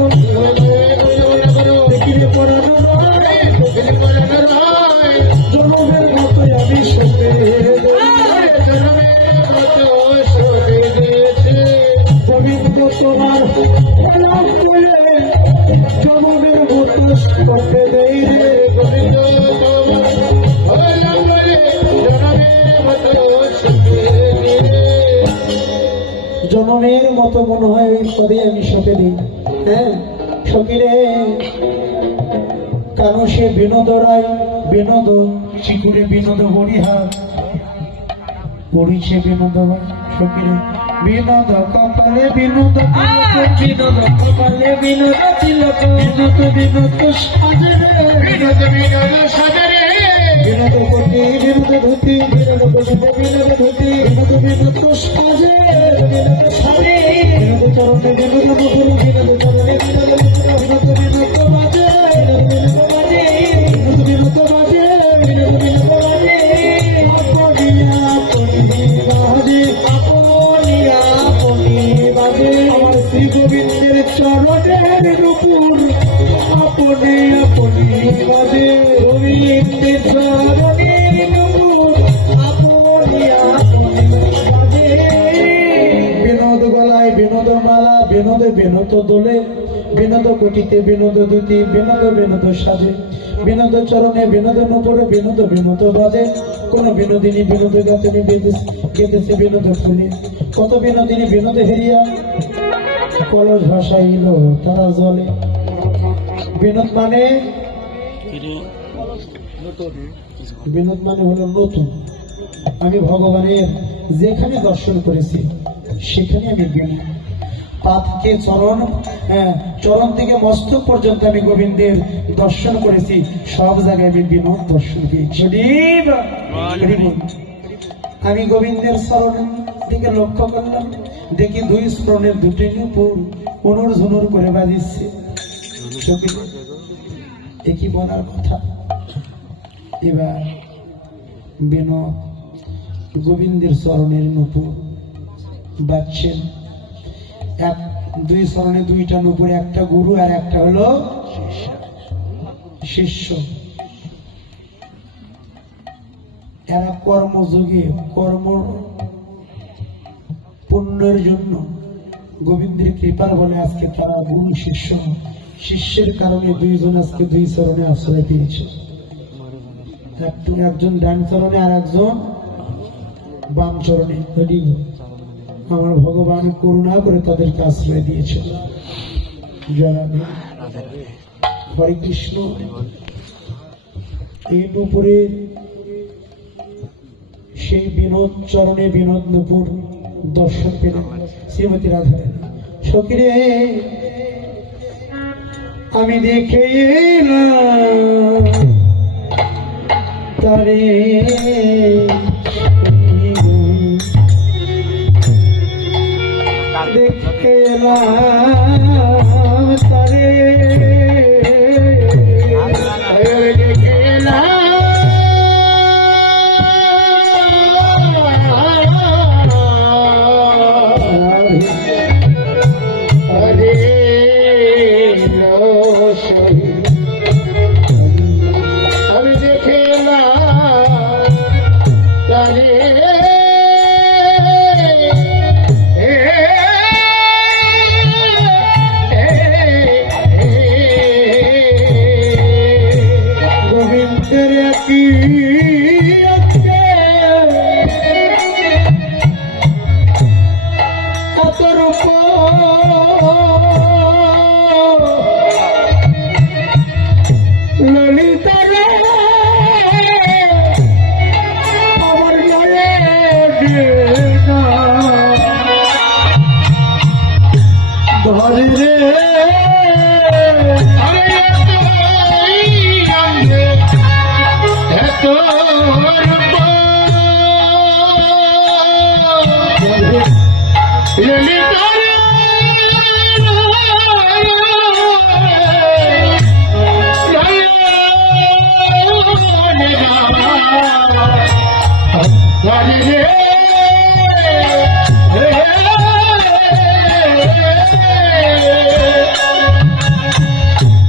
দেখিলে পরানো জনমের মতো আমি শোকে তোমার জনমের মতো করতে দেই রে জনমের মতো মনে হয় ওই পদে আমি শোকে দিই। হ্যাঁ সখীরে কেন সে বিনোদরায় বিনোদ শিখুরে বিনোদ বরিহা পড়িছে বিনোদ সখীরে বিনোদ কপালে বিনোদ বিনোদ কপালে বিনোদ তিলক বিনোদ বিনোদ সাজে বিনোদ বিনোদ সাজে বিনোদ কোটি বিনোদ ধুতি বিনোদ কোটি বিনোদ ধুতি বিনোদ বিনোদ সাজে বিনোদ সাজে বিনোদ চরণে বিনোদ মুখুর বিনোদ চরণে বিনোদ মুখুর বিনোদ বিনোদ বাজে বিনোদ গোবিন্দের চরণের নূপুর আপনি আপনি পদে গোবিন্দের চরণের নূপুর আপনি আপনি পদে বিনোদ গলায় বিনোদ মালা বিনোদ বিনোদ দোলে বিনোদ কোটিতে বিনোদ দুতি বিনোদ বিনোদ সাজে বিনোদ চরণে বিনোদ নূপুর বিনোদ বিনোদ বাজে কোন বিনোদিনী বিনোদ গাতে গেতেছে বিনোদ ফুলে কত বিনোদিনী বিনোদ হেরিয়া কলস ভাসাইল তারা জলে বিনোদ মানে বিনোদ মানে হলো নতুন আমি ভগবানের যেখানে দর্শন করেছি সেখানে আমি বিনোদ পা থেকে চরণ চরণ থেকে মস্তক পর্যন্ত আমি গোবিন্দের দর্শন করেছি সব জায়গায় আমি বিনোদ দর্শন পেয়েছি আমি গোবিন্দের চরণ দিকে লক্ষ্য করলাম দেখি দুই স্মরণের দুটি নূপুর অনুর ঝুনুর করে বাজিচ্ছে একই বলার কথা এবার বিনোদ গোবিন্দের চরণের নূপুর বাজছেন এক দুই চরণে দুইটা নূপুর একটা গুরু আর একটা হলো শিষ্য এরা কর্মযোগে কর্ম পুণ্যের জন্য গোবিন্দের কৃপার বলে আজকে তারা গুরু শিষ্য শিষ্যের কারণে দুইজন আজকে দুই চরণে আশ্রয় পেয়েছে একজন ডান চরণে আর একজন বাম চরণে আমার ভগবান করুণা করে তাদেরকে আশ্রয় দিয়েছে হরে কৃষ্ণ এই নূপুরে সেই বিনোদ চরণে বিনোদ নূপুর দর্শন পেলেন শ্রীমতী রাধা সখিরে আমি দেখে এলাম তারে দেখে এলাম তারে দেখে এলাম আমি দেখে এলাম তারে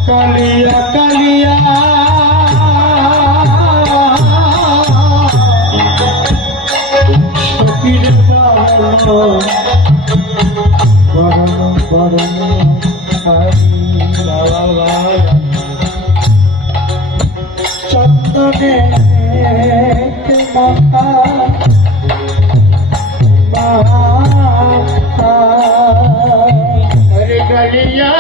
কালিয়া কালিয়া চন্দনে মাথা হরে কালিয়া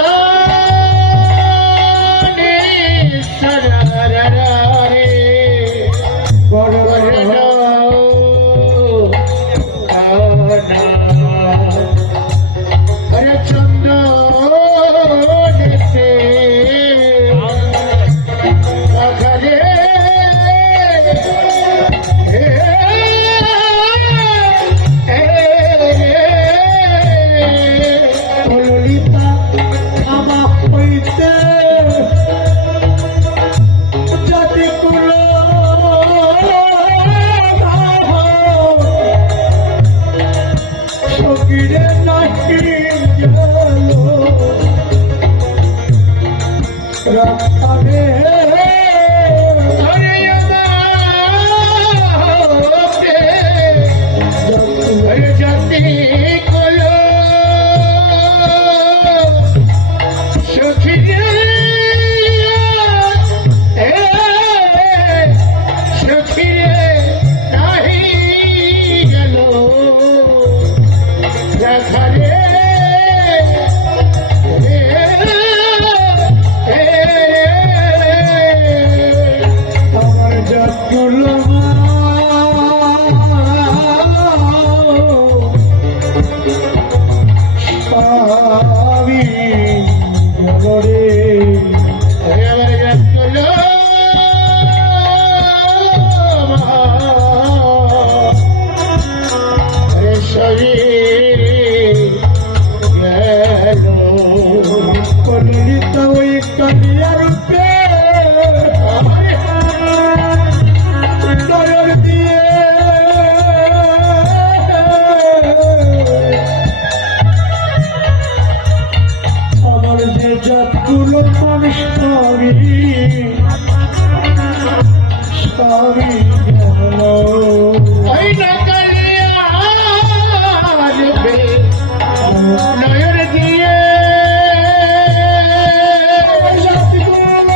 তোমার পাবে আরে আরে জাতি কলো সখিরে সখিরে নাহি গেল দেখারে আমার যতগুলো আমি জগরে কলিত ওই কলিয়ার দরদ দিয়ে আমার যে যতগুলো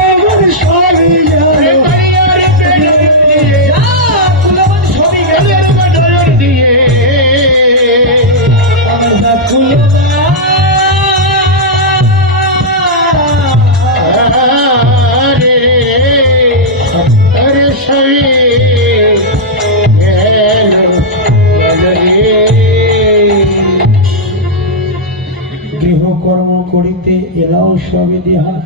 মানুষ সবই গেল নয়ন দিয়ে সবই গেল দিয়ে আমার যতগুলো अरे सभी গৃহকর্ম করিতে এলাও সবে দেহা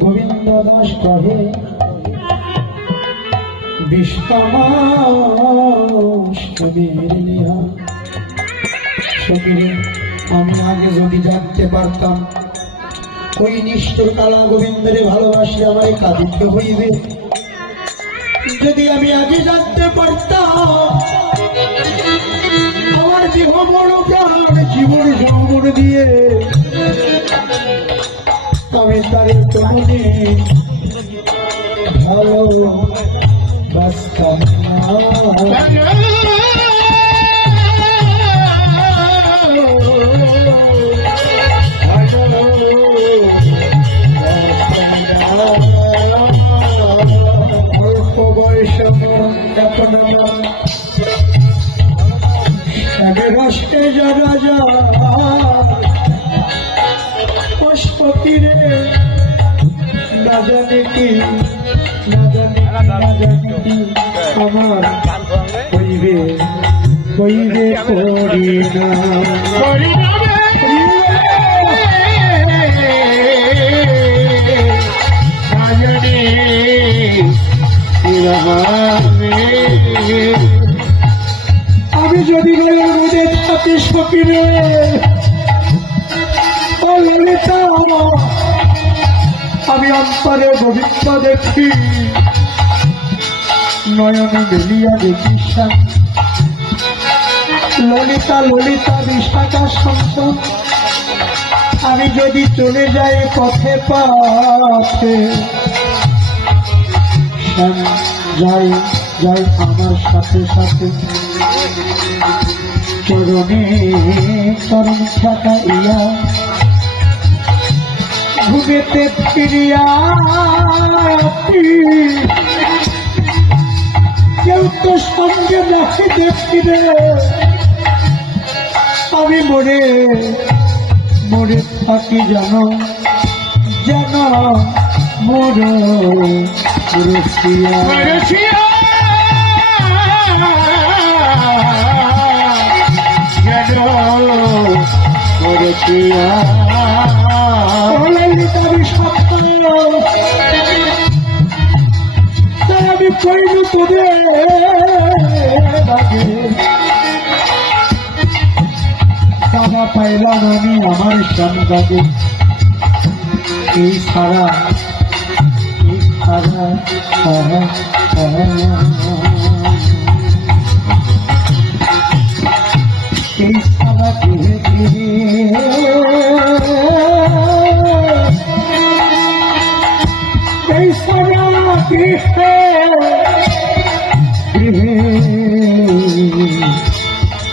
গোবিন্দ দাস কহে বিশ্বমাস্তেহা সখীরে আমি আগে যদি জানতে পারতাম ওই নিষ্ঠুর কালা গোবিন্দরে ভালোবাসি আমারে কাঁদিতে হইবে যদি আমি আগে জানতে পারতাম আমার দেহ বড় প্রাণ জীবন যৌবন দিয়ে আমি তারে কোনদিন ভালো বাসতাম না অল্প বয়সে এখন আমার রাষ্ট্রে যারা যা পশুপতিরে না জানে কি না জানে কি আমার হইবে হইবে করি না আমি যদি বলার মধ্যে থাকি সকিরে আমি অন্তরে গোবিন্দ দেখি নয়নে বেলিয়া দেখি ললিতা ললিতা বিশাখা সন্তান আমি যদি চলে যাই পথে পথে যাই যাই আমার সাথে সাথে চরণে চরণ ছাটাইয়া ঘুমেতে ফিরিয়া কেউ তো সঙ্গে নাকি দেখি রে আমি মরে মরে থাকি জানো জানো মোর রসিয়া আমি কইল তোদের বাবা পাইলাম আমি আমার সন্তাকে এই সারা এই সারা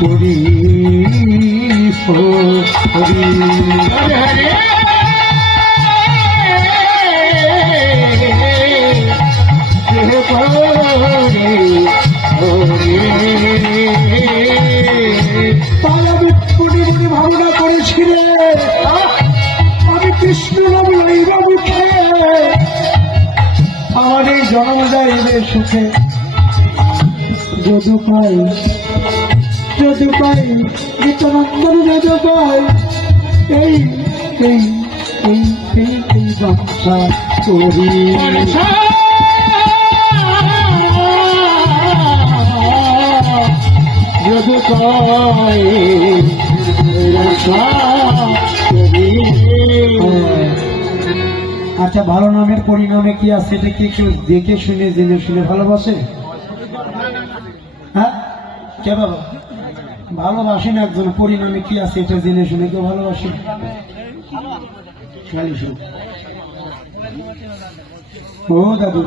হরি হরি হরে হরে ভাবনা করেছিলে আমি কৃষ্ণ নাম লইব মুখে, আমার এই জন্ম যাইবে সুখে। যদু পাই নিত্যানন্দন যদু পাই, এই এই এই এই এই বাচ্চা করি। যদু পাই আচ্ছা, ভালো নামের পরিণামে কি আছে এটা কি কেউ দেখে শুনে জেনে শুনে ভালোবাসে? হ্যাঁ কে বাবা ভালোবাসেন একজন, পরিণামে কি আছে এটা জেনে শুনে কেউ ভালোবাসে? ও দাদু,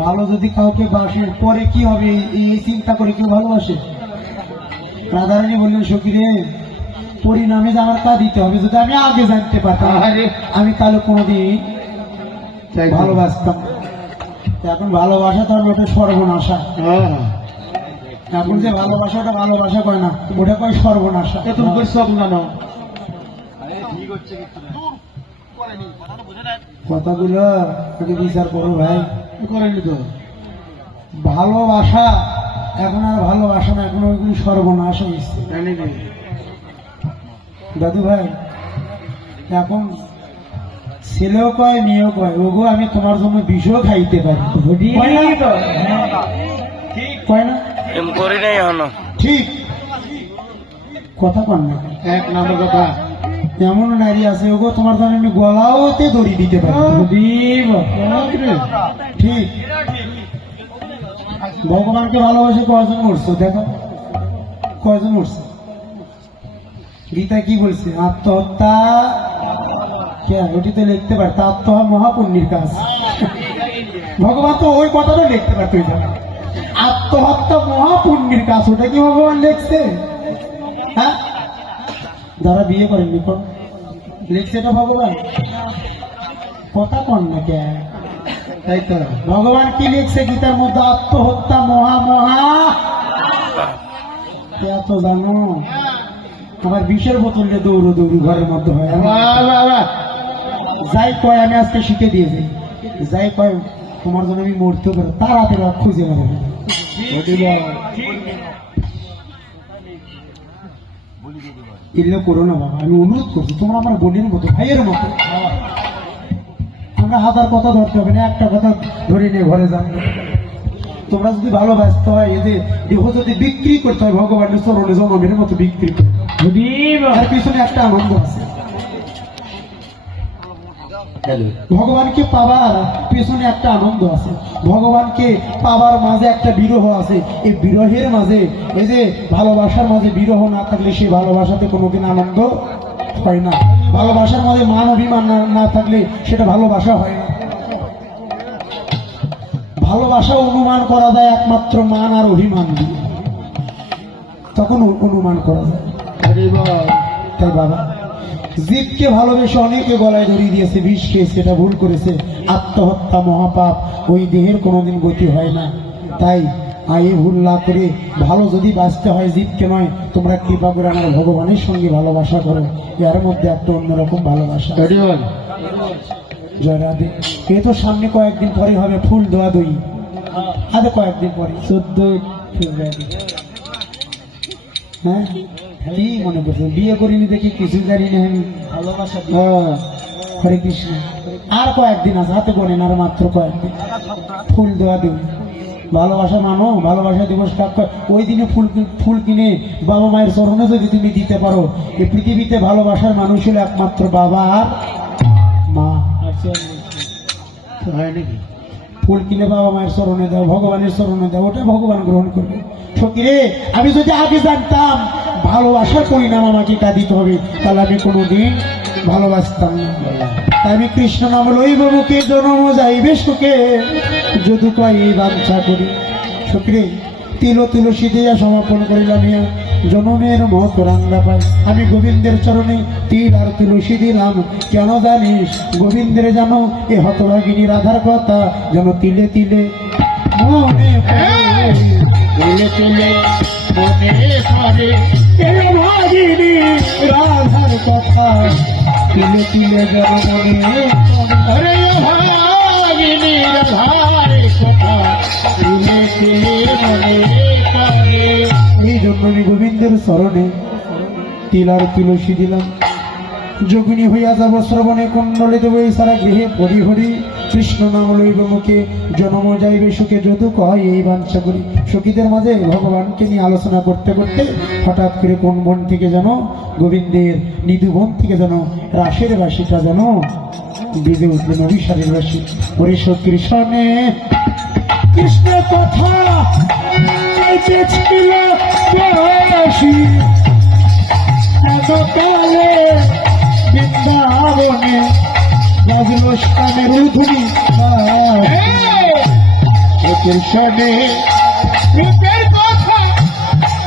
ভালো যদি কাউকে বাসে পরে কি হবে এই চিন্তা করে কেউ ভালোবাসে? রাধারানী বললেন সখী রে, পরিণামে যে আমার তা দিতে হবে, যদি আমি আগে জানতে পারতাম আমি তাহলে কোনোদিন ভালোবাসতাম। এখন ভালোবাসা তার ওটা সর্বনাশা। এখন যে ভালোবাসাটা ভালোবাসা কয় না, ওটা কয় সর্বনাশা। তুমি সব জানো কথাগুলো আগে বিচার করো ভাই। করেনি তো ভালোবাসা, এখন আর ভালোবাসা না, এখন ওইগুলি সর্বনাশ হয়েছে দাদু ভাই। এখন ছেলেও কয় মেয়েও কয়, ওগো আমি তোমার জন্য বিষও খাইতে পারি, কয় না? ঠিক কথা কন না, এক নম্বর কথা। এমন নারী আছে, ওগো তোমার জন্য আমি গলাওতে দড়ি দিতে পারি, ঠিক। ভগবানকে ভালোবাসে কয়জন উঠছো দেখো, কয়জন উঠছে? গীতা কি বলছে? আত্মহত্যা, ওটিতে লিখতে পারত আত্মহত্যা মহাপুণ্যের কাজ। ভগবান তো ওই কথাটা লিখতে পারত, আত্মহত্যা মহাপুণ্যের কাজ, ওটা কি ভগবান লিখছে? হ্যাঁ, যারা বিয়ে করেননি কোন লিখছে এটা ভগবান? কথা কন না কে? তাই তো ভগবান কি লিখছে গীতার মধ্যে? আত্মহত্যা মহা এত জানো? আমার বিষের বোতলে দৌড়ি ঘরের মধ্যে হয়। যাই কয় আমি আজকে শিখে দিয়েছি, যাই কয় তোমার জন্য আমি মরতে পারি, তাড়াতাড়ি খুঁজে নেব। এগুলো করো না বাবা, আমি অনুরোধ করছি, তোমরা আমার বোনের মতো, ভাইয়ের মতো। আমরা হাজার কথা ধরতে হবে না, একটা কথা ধরে নিয়ে ঘরে যান। তোমরা যদি ভালোবাসতে হয়, এদের দেহ যদি বিক্রি করতে হয় ভগবানের চরণে জনমের মতো বিক্রি করতে, এর পিছনে একটা আনন্দ আছে। ভগবানকে পাবার পেছনে একটা আনন্দ আছে, ভগবানকে পাবার মাঝে একটা বিরহ আছে। এই বিরহের মাঝে, এই যে ভালোবাসার মাঝে বিরহ না থাকলে সেই ভালোবাসাতে কোনোদিন আনন্দ হয় না। ভালোবাসার মাঝে মান অভিমান না থাকলে সেটা ভালোবাসা হয় না। ভালোবাসা অনুমান করা যায় একমাত্র মান আর অভিমান দিয়ে, তখন অনুমান করা যায়। তাই বাবা, জীবকে ভালোবেসে অনেকে গলায় ধরিয়ে দিয়েছে, বিষ খেয়েছে, এটা ভুল করেছে। আত্মহত্যা মহাপাপ, ওই দেহের কোনোদিন গতি হয় না। তাই আয়ে ভুল না করে ভালো যদি বাঁচতে হয়, জীবকে নয়, তোমরা কৃপা করে আমার ভগবানের সঙ্গে ভালোবাসা করো। এর মধ্যে একটা অন্যরকম ভালোবাসা। জয় রাধে। এ তো সামনে কয়েকদিন পরে হবে ফুল দেওয়া দই, আরে কয়েকদিন পরে 14 ফেব্রুয়ারি। হ্যাঁ, কি মনে করছে? বিয়ে করিনি দেখি কিছু জানি না আমি। ভালোবাসা হরে কৃষ্ণ। আর কয়েকদিন আছে, হাতে গোনেন আর মাত্র কয়েকদিন। ফুল দেওয়া দিন, ভালোবাসা মানো। ভালোবাসা দিবস ওই দিনে ফুল কিনে বাবা মায়ের চরণে যদি তুমি দিতে পারো, এই পৃথিবীতে ভালোবাসার মানুষ হলো একমাত্র বাবা আর মা। হয় নাকি? ফুল কিনে বাবা মায়ের চরণে দাও, ভগবানের চরণে দাও, ওটা ভগবান গ্রহণ করবে। সখীরে, আমি যদি আগে জানতাম ভালোবাসার পরিণাম আমাকে তা দিতে হবে, তাহলে আমি কোনোদিন ভালোবাসতাম না। তাই আমি কৃষ্ণ নাম লইব মুখে, জনম যাইবে সুখে, যদি কয় এই বাঞ্ছা করি। সখীরে, তিল তুলসী দিয়া সমাপন করিলাম ইয়া জনমের মত রাঙ্গা পাই। আমি গোবিন্দের চরণে তিল আর তুলসী দিলাম, কেন জানিস? গোবিন্দের জানো এ হতভাগিনী রাধার কথা যেন তিলে তিলে মনে পড়ে। তিলে তিলে মনে পড়ে এ ভাগিনী রাধার কথা তিলে তিলে যেন মনে পড়ে। আরে ভাগিনীর ভাই কথা তিলে তিলে মনে পড়ে। এই জন্য আমি গোবিন্দের চরণে তিল আর তুলসী দিলাম। যোগিনী হইয়া যাব শ্রবণে কুণ্ডলে দেব সারা গৃহে পরি হরি কৃষ্ণ নাম লইব মুখে জন্ম যাইবে সুখে যদু কয় এই বাঞ্ছা করি। সখীদের মাঝে ভগবানকে নিয়ে আলোচনা করতে করতে হঠাৎ করে কোন বন থেকে যেন গোবিন্দের নিধু বন থেকে যেন রাসের বাসিটা যেন বেজে উঠলেন অভিসারের বাসী। হরিষ কৃষ্ণে কৃষ্ণ কথা গাইতেছিল বাসী এতকালে বৃন্দাবনে বাজল স্থানের ধুনি কৃষ্ণে রূপের কথা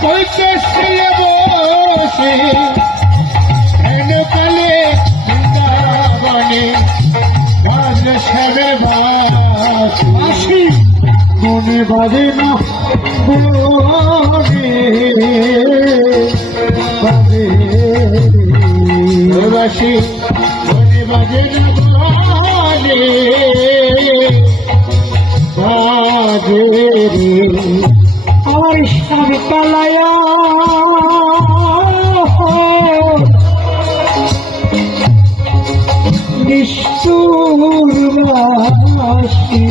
কইতে ছিলে বসে হেন কালে বৃন্দাবনে বাজল শ্যামের বাঁশি। মনে বাজে না বনে বাজে বাঁশি মনে বাজে না বলে বাজে রে। আমার স্বামী পালায়া নিষ্ঠুর বাসি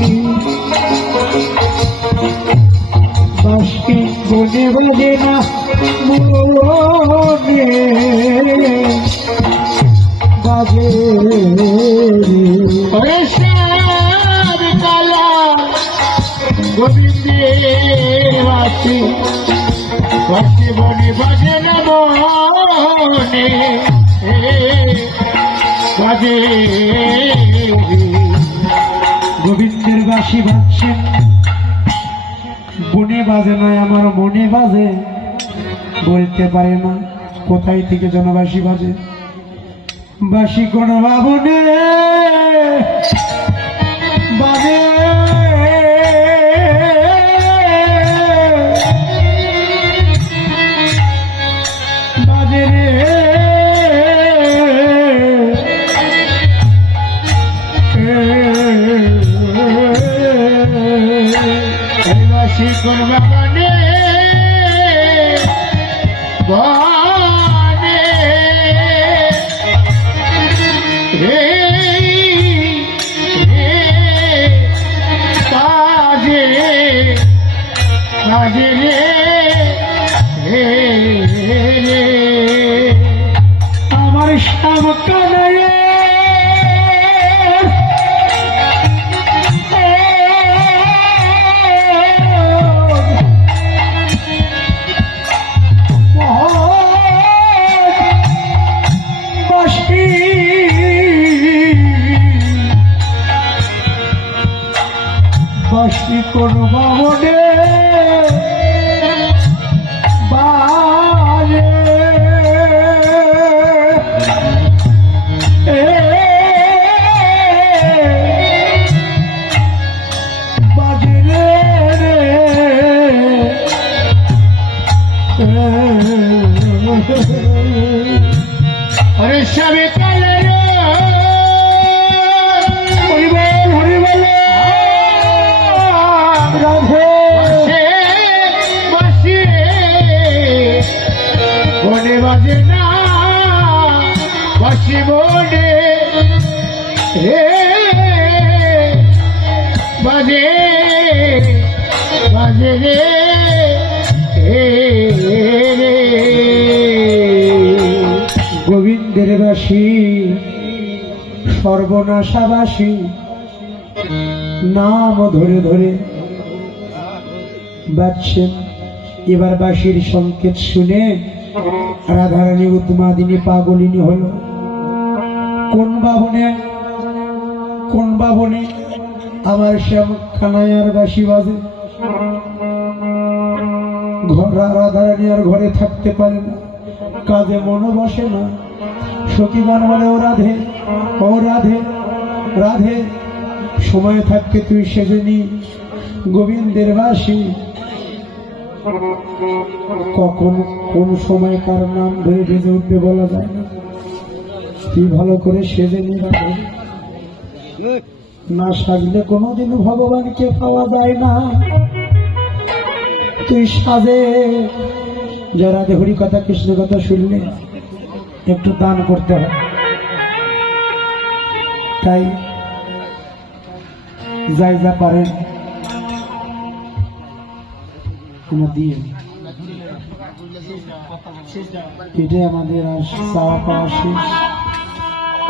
বাসি বনে বাজে না মনে বাজে ওরে শ্যাম কালা গোবিন্দের বাঁশি বাঁশি বনে বাজে না মনে বাজে গোবিন্দের বাসি বাজছে বনে বাজে নয় আমার মনে বাজে। বলতে পারে না কোথায় থেকে জনবাসী বাজে। বাসি কোন বাবনে বাজে বাজে রে বাঁশি কোন বাগানে বনে রে রে বাজে বাজে রে রে রে। আমার শ্যাম কানায় বাসি কোন বাবনে বাজে বাজে अरे शबे काले হরিবল হরিবল রাধে बसे बोने बजे ना बसी बोने हे बजे बजे रे रे গোবিন্দের বাসী সর্বনাশাবাসী নাম ধরে ধরে বাজছেন। এবার বাসীর সংকেত শুনে রাধারানী উদ্মাদিনী পাগলিনী হল। কোন বাবনে আমার শ্যাম খানায়ার বাসি বাজে। রাধারানী আর ঘরে থাকতে পারে না, কাজে মনও বসে না। সখীগণ বলে, ও রাধে, ও রাধে, রাধে, সময় থাকতে তুই সেজে নি গোবিন্দের বাসী। কখন কোন সময় কার নাম ধরে বেজে উঠবে বলা যায় না। তুই ভালো করে সেজে নি রাধে, না সাজলে কোনোদিন ভগবানকে পাওয়া যায় না। তুই সাজে, যারা হরি কথা কৃষ্ণ কথা শুনলে একটু দান করতে হয়, তাই যাই যা পারেন দিয়ে এটাই আমাদের আর চাওয়া পাওয়া শেষ।